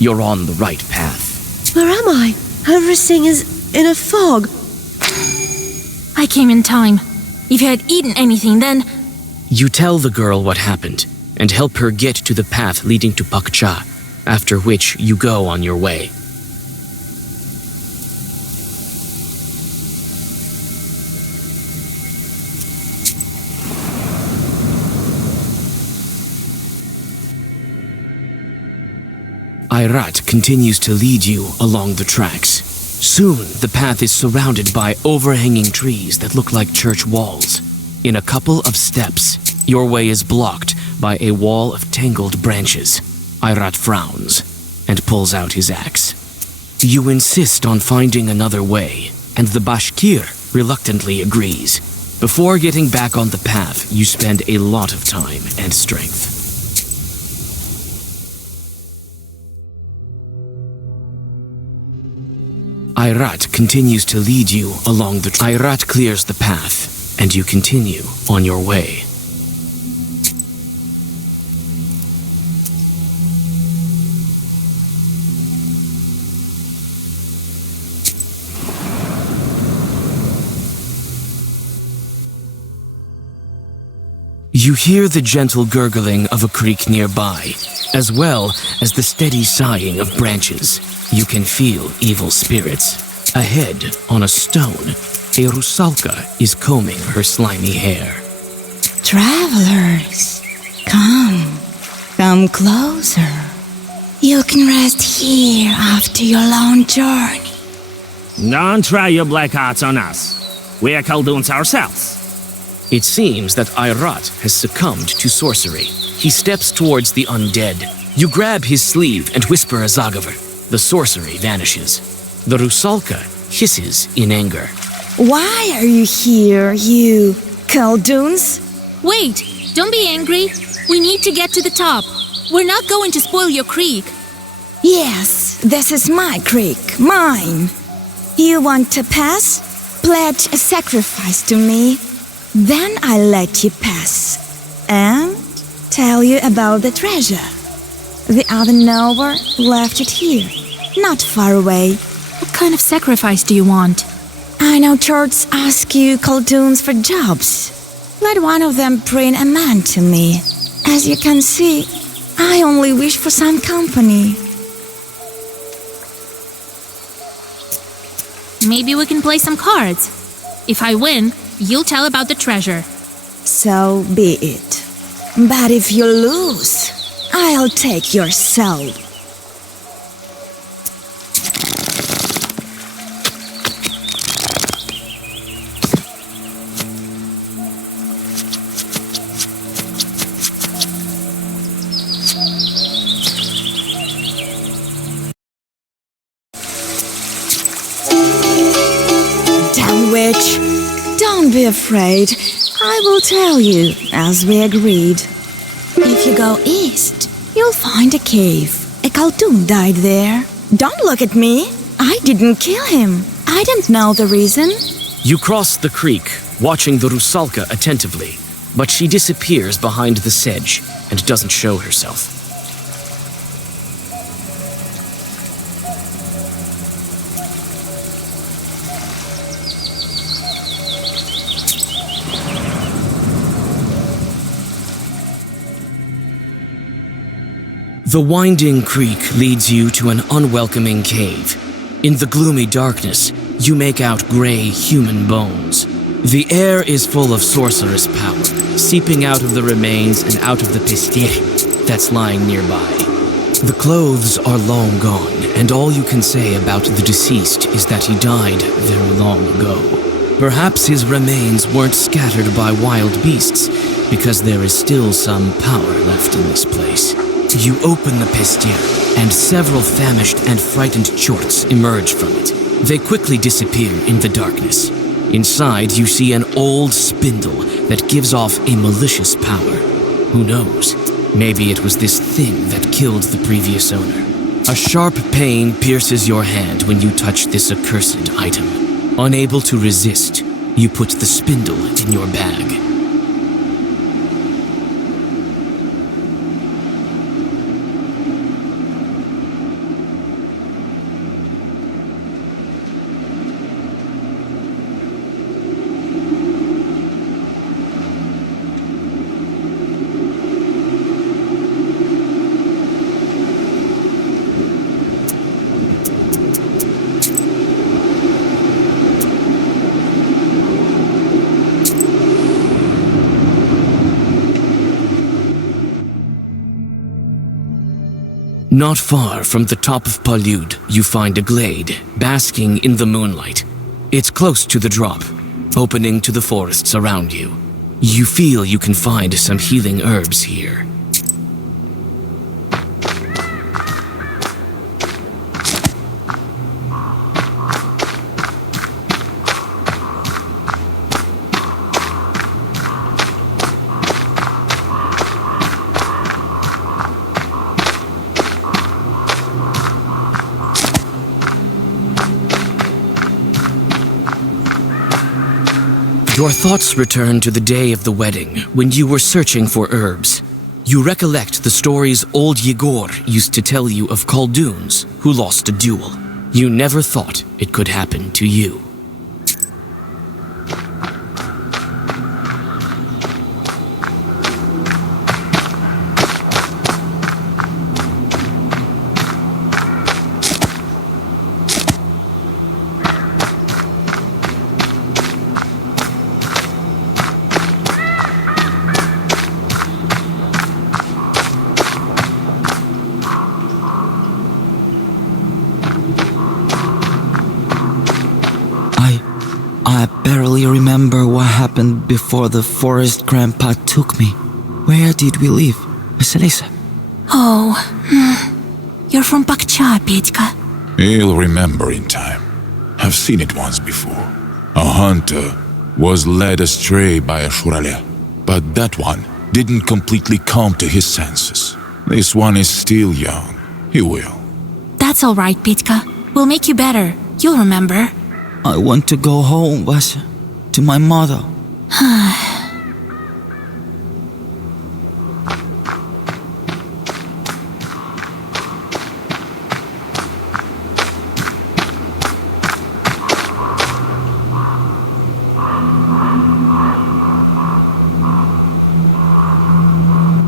You're on the right path. Where am I? Everything is in a fog. I came in time. If you had eaten anything, then... You tell the girl what happened, and help her get to the path leading to Pakcha, after which you go on your way. Ayrat continues to lead you along the tracks. Soon, the path is surrounded by overhanging trees that look like church walls. In a couple of steps, your way is blocked by a wall of tangled branches. Ayrat frowns and pulls out his axe. You insist on finding another way, and the Bashkir reluctantly agrees. Before getting back on the path, you spend a lot of time and strength. Ayrat continues to lead you along the Ayrat clears the path, and you continue on your way. You hear the gentle gurgling of a creek nearby, as well as the steady sighing of branches. You can feel evil spirits. Ahead, on a stone, a rusalka is combing her slimy hair. Travelers, come closer. You can rest here after your long journey. Don't try your black arts on us. We are Khaldoons ourselves. It seems that Ayrat has succumbed to sorcery. He steps towards the undead. You grab his sleeve and whisper a zagavar. The sorcery vanishes. The rusalka hisses in anger. Why are you here, you Khaldoons? Wait, don't be angry. We need to get to the top. We're not going to spoil your creek. Yes, this is my creek, mine. You want to pass? Pledge a sacrifice to me. Then I'll let you pass. And tell you about the treasure. The other knower left it here, not far away. What kind of sacrifice do you want? I know churches ask you Khaldoons for jobs. Let one of them bring a man to me. As you can see, I only wish for some company. Maybe we can play some cards. If I win, you'll tell about the treasure. So be it. But if you lose, I'll take your soul. Damn witch! Don't be afraid. I will tell you, as we agreed. If you go east, you'll find a cave. A Khaldoon died there. Don't look at me. I didn't kill him. I don't know the reason. You cross the creek, watching the rusalka attentively, but she disappears behind the sedge and doesn't show herself. The winding creek leads you to an unwelcoming cave. In the gloomy darkness, you make out gray human bones. The air is full of sorceress power, seeping out of the remains and out of the pestir that's lying nearby. The clothes are long gone, and all you can say about the deceased is that he died very long ago. Perhaps his remains weren't scattered by wild beasts, because there is still some power left in this place. You open the pestir, and several famished and frightened chorts emerge from it. They quickly disappear in the darkness. Inside, you see an old spindle that gives off a malicious power. Who knows? Maybe it was this thing that killed the previous owner. A sharp pain pierces your hand when you touch this accursed item. Unable to resist, you put the spindle in your bag. Not far from the top of Palude, you find a glade, basking in the moonlight. It's close to the drop, opening to the forests around you. You feel you can find some healing herbs here. Your thoughts return to the day of the wedding, when you were searching for herbs. You recollect the stories old Yegor used to tell you of Khaldoons who lost a duel. You never thought it could happen to you. I barely remember what happened before the forest grandpa took me. Where did we live, Vasilisa? Oh, you're from Pakcha, Petka. He'll remember in time. I've seen it once before. A hunter was led astray by a shurale, but that one didn't completely come to his senses. This one is still young. He will. That's all right, Petka. We'll make you better. You'll remember. I want to go home, Vasya, to my mother.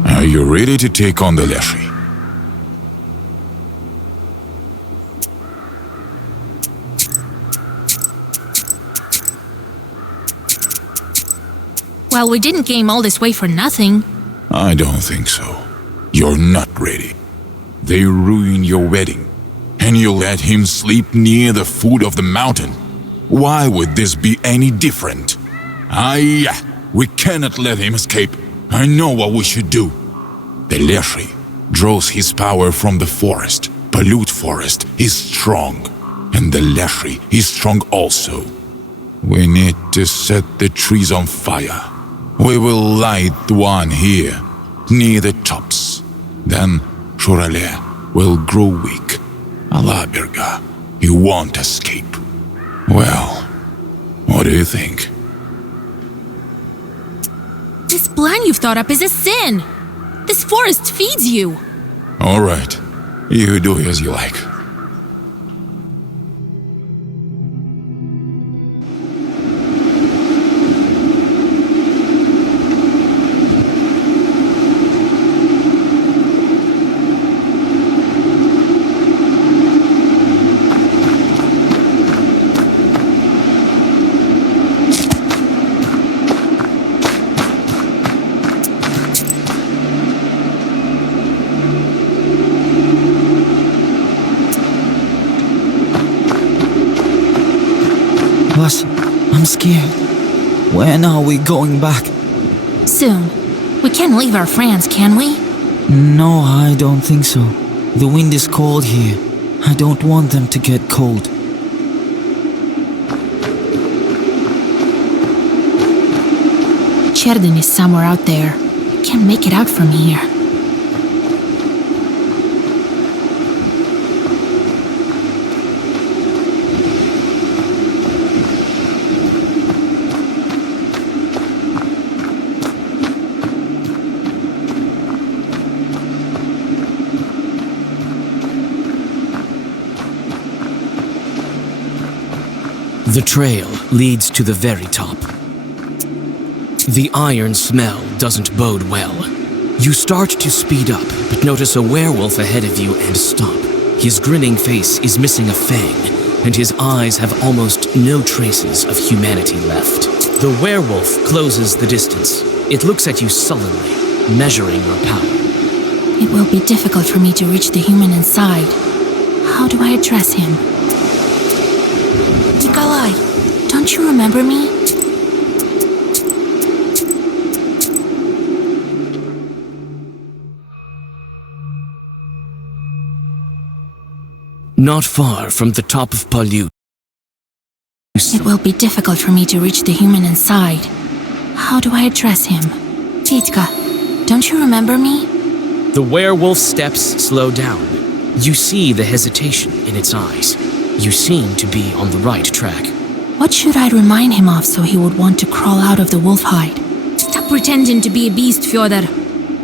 Are you ready to take on the Leshy? Well, we didn't came all this way for nothing. I don't think so. You're not ready. They ruined your wedding, and you let him sleep near the foot of the mountain. Why would this be any different? We cannot let him escape. I know what we should do. The Leshy draws his power from the forest. Palude forest is strong, and the Leshy is strong also. We need to set the trees on fire. We will light one here, near the tops. Then Shurale will grow weak. Alabirga, he won't escape. Well, what do you think? This plan you've thought up is a sin. This forest feeds you. All right, you do as you like. I'm scared. When are we going back? Soon. We can't leave our friends, can we? No, I don't think so. The wind is cold here. I don't want them to get cold. Cherden is somewhere out there. Can't make it out from here. The trail leads to the very top. The iron smell doesn't bode well. You start to speed up, but notice a werewolf ahead of you and stop. His grinning face is missing a fang, and his eyes have almost no traces of humanity left. The werewolf closes the distance. It looks at you sullenly, measuring your power. It will be difficult for me to reach the human inside. How do I address him? Nikolai, don't you remember me? Not far from the top of Palyut. It will be difficult for me to reach the human inside. How do I address him? Petka, don't you remember me? The werewolf's steps slow down. You see the hesitation in its eyes. You seem to be on the right track. What should I remind him of so he would want to crawl out of the wolf hide? Stop pretending to be a beast, Fyodor.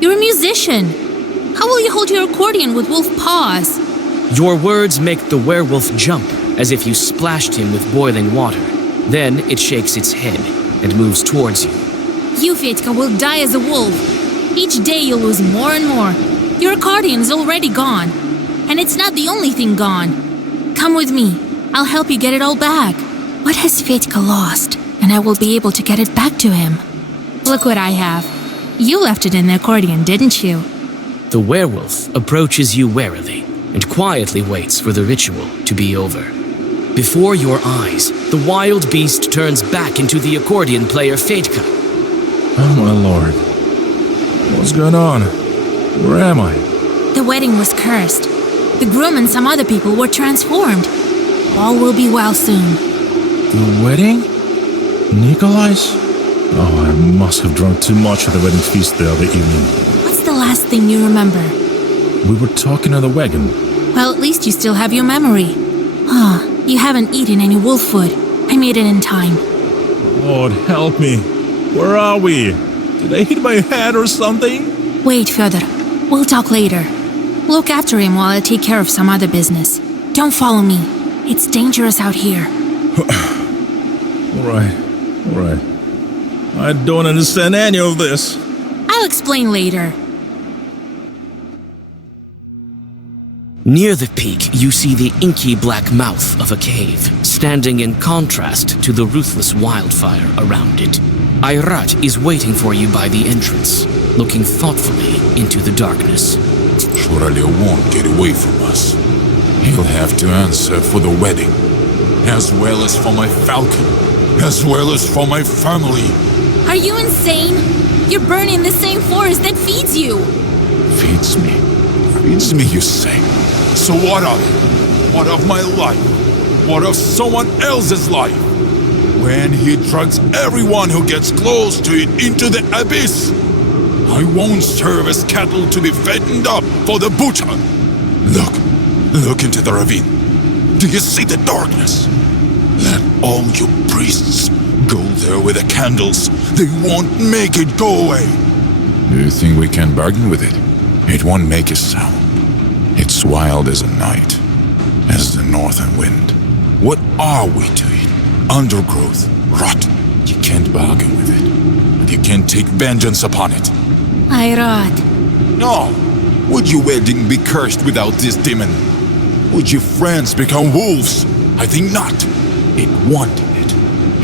You're a musician. How will you hold your accordion with wolf paws? Your words make the werewolf jump, as if you splashed him with boiling water. Then it shakes its head and moves towards you. You, Fetka, will die as a wolf. Each day you'll lose more and more. Your accordion is already gone. And it's not the only thing gone. Come with me. I'll help you get it all back. What has Fetka lost? And I will be able to get it back to him. Look what I have. You left it in the accordion, didn't you? The werewolf approaches you warily and quietly waits for the ritual to be over. Before your eyes, the wild beast turns back into the accordion player Fetka. Oh my lord. What's going on? Where am I? The wedding was cursed. The groom and some other people were transformed. All will be well soon. The wedding? Nikolai's? Oh, I must have drunk too much at the wedding feast the other evening. What's the last thing you remember? We were talking on the wagon. Well, at least you still have your memory. Ah, you haven't eaten any wolf food. I made it in time. Lord, help me. Where are we? Did I hit my head or something? Wait, Fyodor. We'll talk later. Look after him while I take care of some other business. Don't follow me. It's dangerous out here. Alright. I don't understand any of this. I'll explain later. Near the peak, you see the inky black mouth of a cave, standing in contrast to the ruthless wildfire around it. Ayrat is waiting for you by the entrance, looking thoughtfully into the darkness. Surely won't get away from us. He'll have to answer for the wedding, as well as for my falcon, as well as for my family. Are you insane? You're burning the same forest that feeds you. Feeds me? Feeds me, you say? So what of it? What of my life? What of someone else's life? When he drags everyone who gets close to it into the abyss, I won't serve as cattle to be fattened up for the butcher. Look into the ravine. Do you see the darkness? Let all you priests go there with the candles. They won't make it go away. Do you think we can bargain with it? It won't make a sound. It's wild as a night, as the northern wind. What are we to it? Undergrowth, rot. You can't bargain with it. And you can't take vengeance upon it. Ayrat. No! Would your wedding be cursed without this demon? Would your friends become wolves? I think not. It wanted it.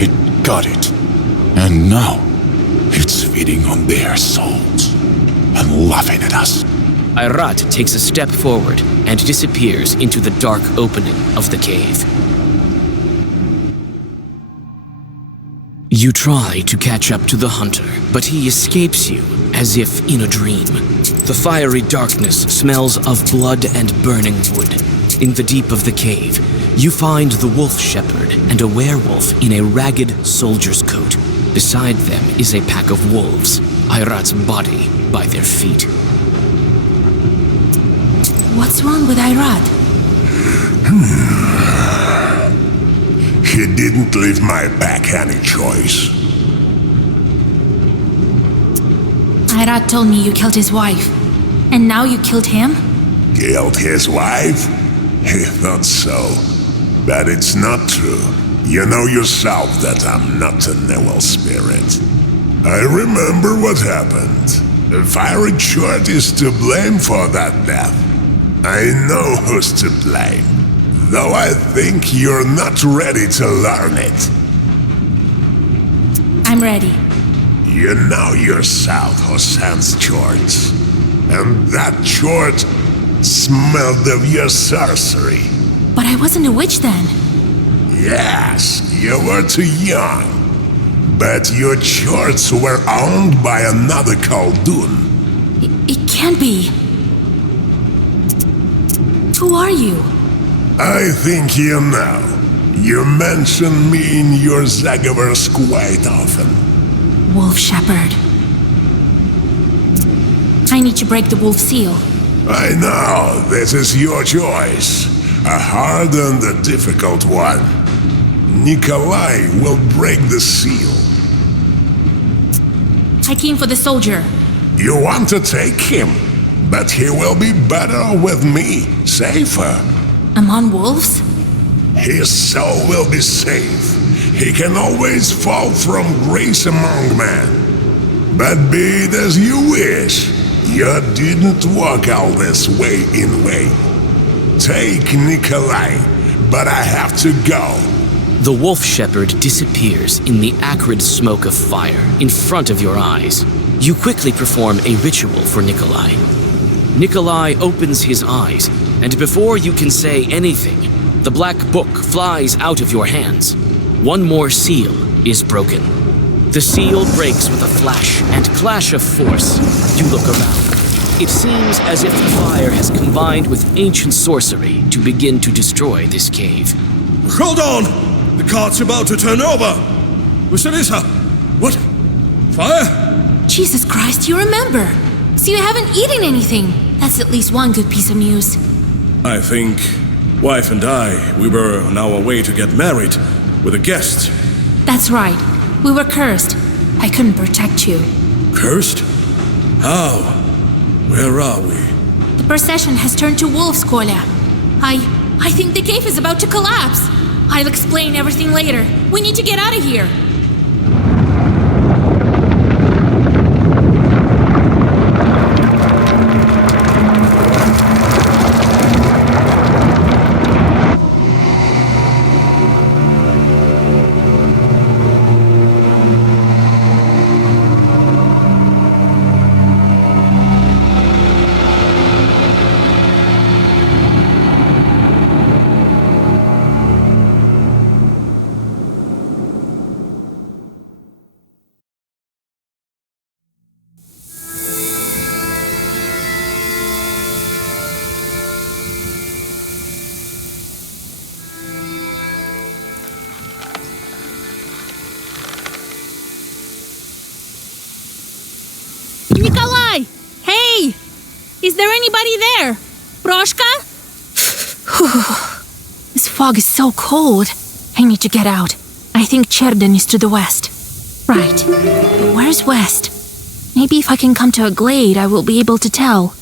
It got it. And now, it's feeding on their souls and laughing at us. Ayrat takes a step forward and disappears into the dark opening of the cave. You try to catch up to the hunter, but he escapes you as if in a dream. The fiery darkness smells of blood and burning wood. In the deep of the cave, you find the wolf shepherd and a werewolf in a ragged soldier's coat. Beside them is a pack of wolves, Ayrat's body by their feet. What's wrong with Ayrat? He didn't leave my back any choice. Ayrat told me you killed his wife. And now you killed him? Killed his wife? He thought so. But it's not true. You know yourself that I'm not an evil spirit. I remember what happened. Fiery Short is to blame for that death. I know who's to blame, though I think you're not ready to learn it. I'm ready. You know yourself who sends Shorts, and that Short smelled of your sorcery. But I wasn't a witch then. Yes, you were too young. But your Shorts were owned by another Khaldun. It can't be. Who are you? I think you know. You mention me in your Zagavers quite often. Wolf Shepherd. I need to break the wolf seal. I know, this is your choice. A hard and a difficult one. Nikolai will break the seal. I came for the soldier. You want to take him, but he will be better with me, safer. Among wolves? His soul will be safe. He can always fall from grace among men. But be it as you wish, you didn't walk all this way in vain. Take Nikolai, but I have to go. The wolf shepherd disappears in the acrid smoke of fire in front of your eyes. You quickly perform a ritual for Nikolai. Nikolai opens his eyes, and before you can say anything, the black book flies out of your hands. One more seal is broken. The seal breaks with a flash and clash of force. You look around. It seems as if the fire has combined with ancient sorcery to begin to destroy this cave. Hold on! The cart's about to turn over! Vasilisa! What? Fire? Jesus Christ, you remember! So you haven't eaten anything! That's at least one good piece of news. I think wife and I, we were on our way to get married with a guest. That's right. We were cursed. I couldn't protect you. Cursed? How? Where are we? The procession has turned to wolves, Kolya. I think the cave is about to collapse. I'll explain everything later. We need to get out of here. Nikolai! Hey! Is there anybody there? Broshka? This fog is so cold. I need to get out. I think Cherden is to the west. Right. But where's west? Maybe if I can come to a glade, I will be able to tell.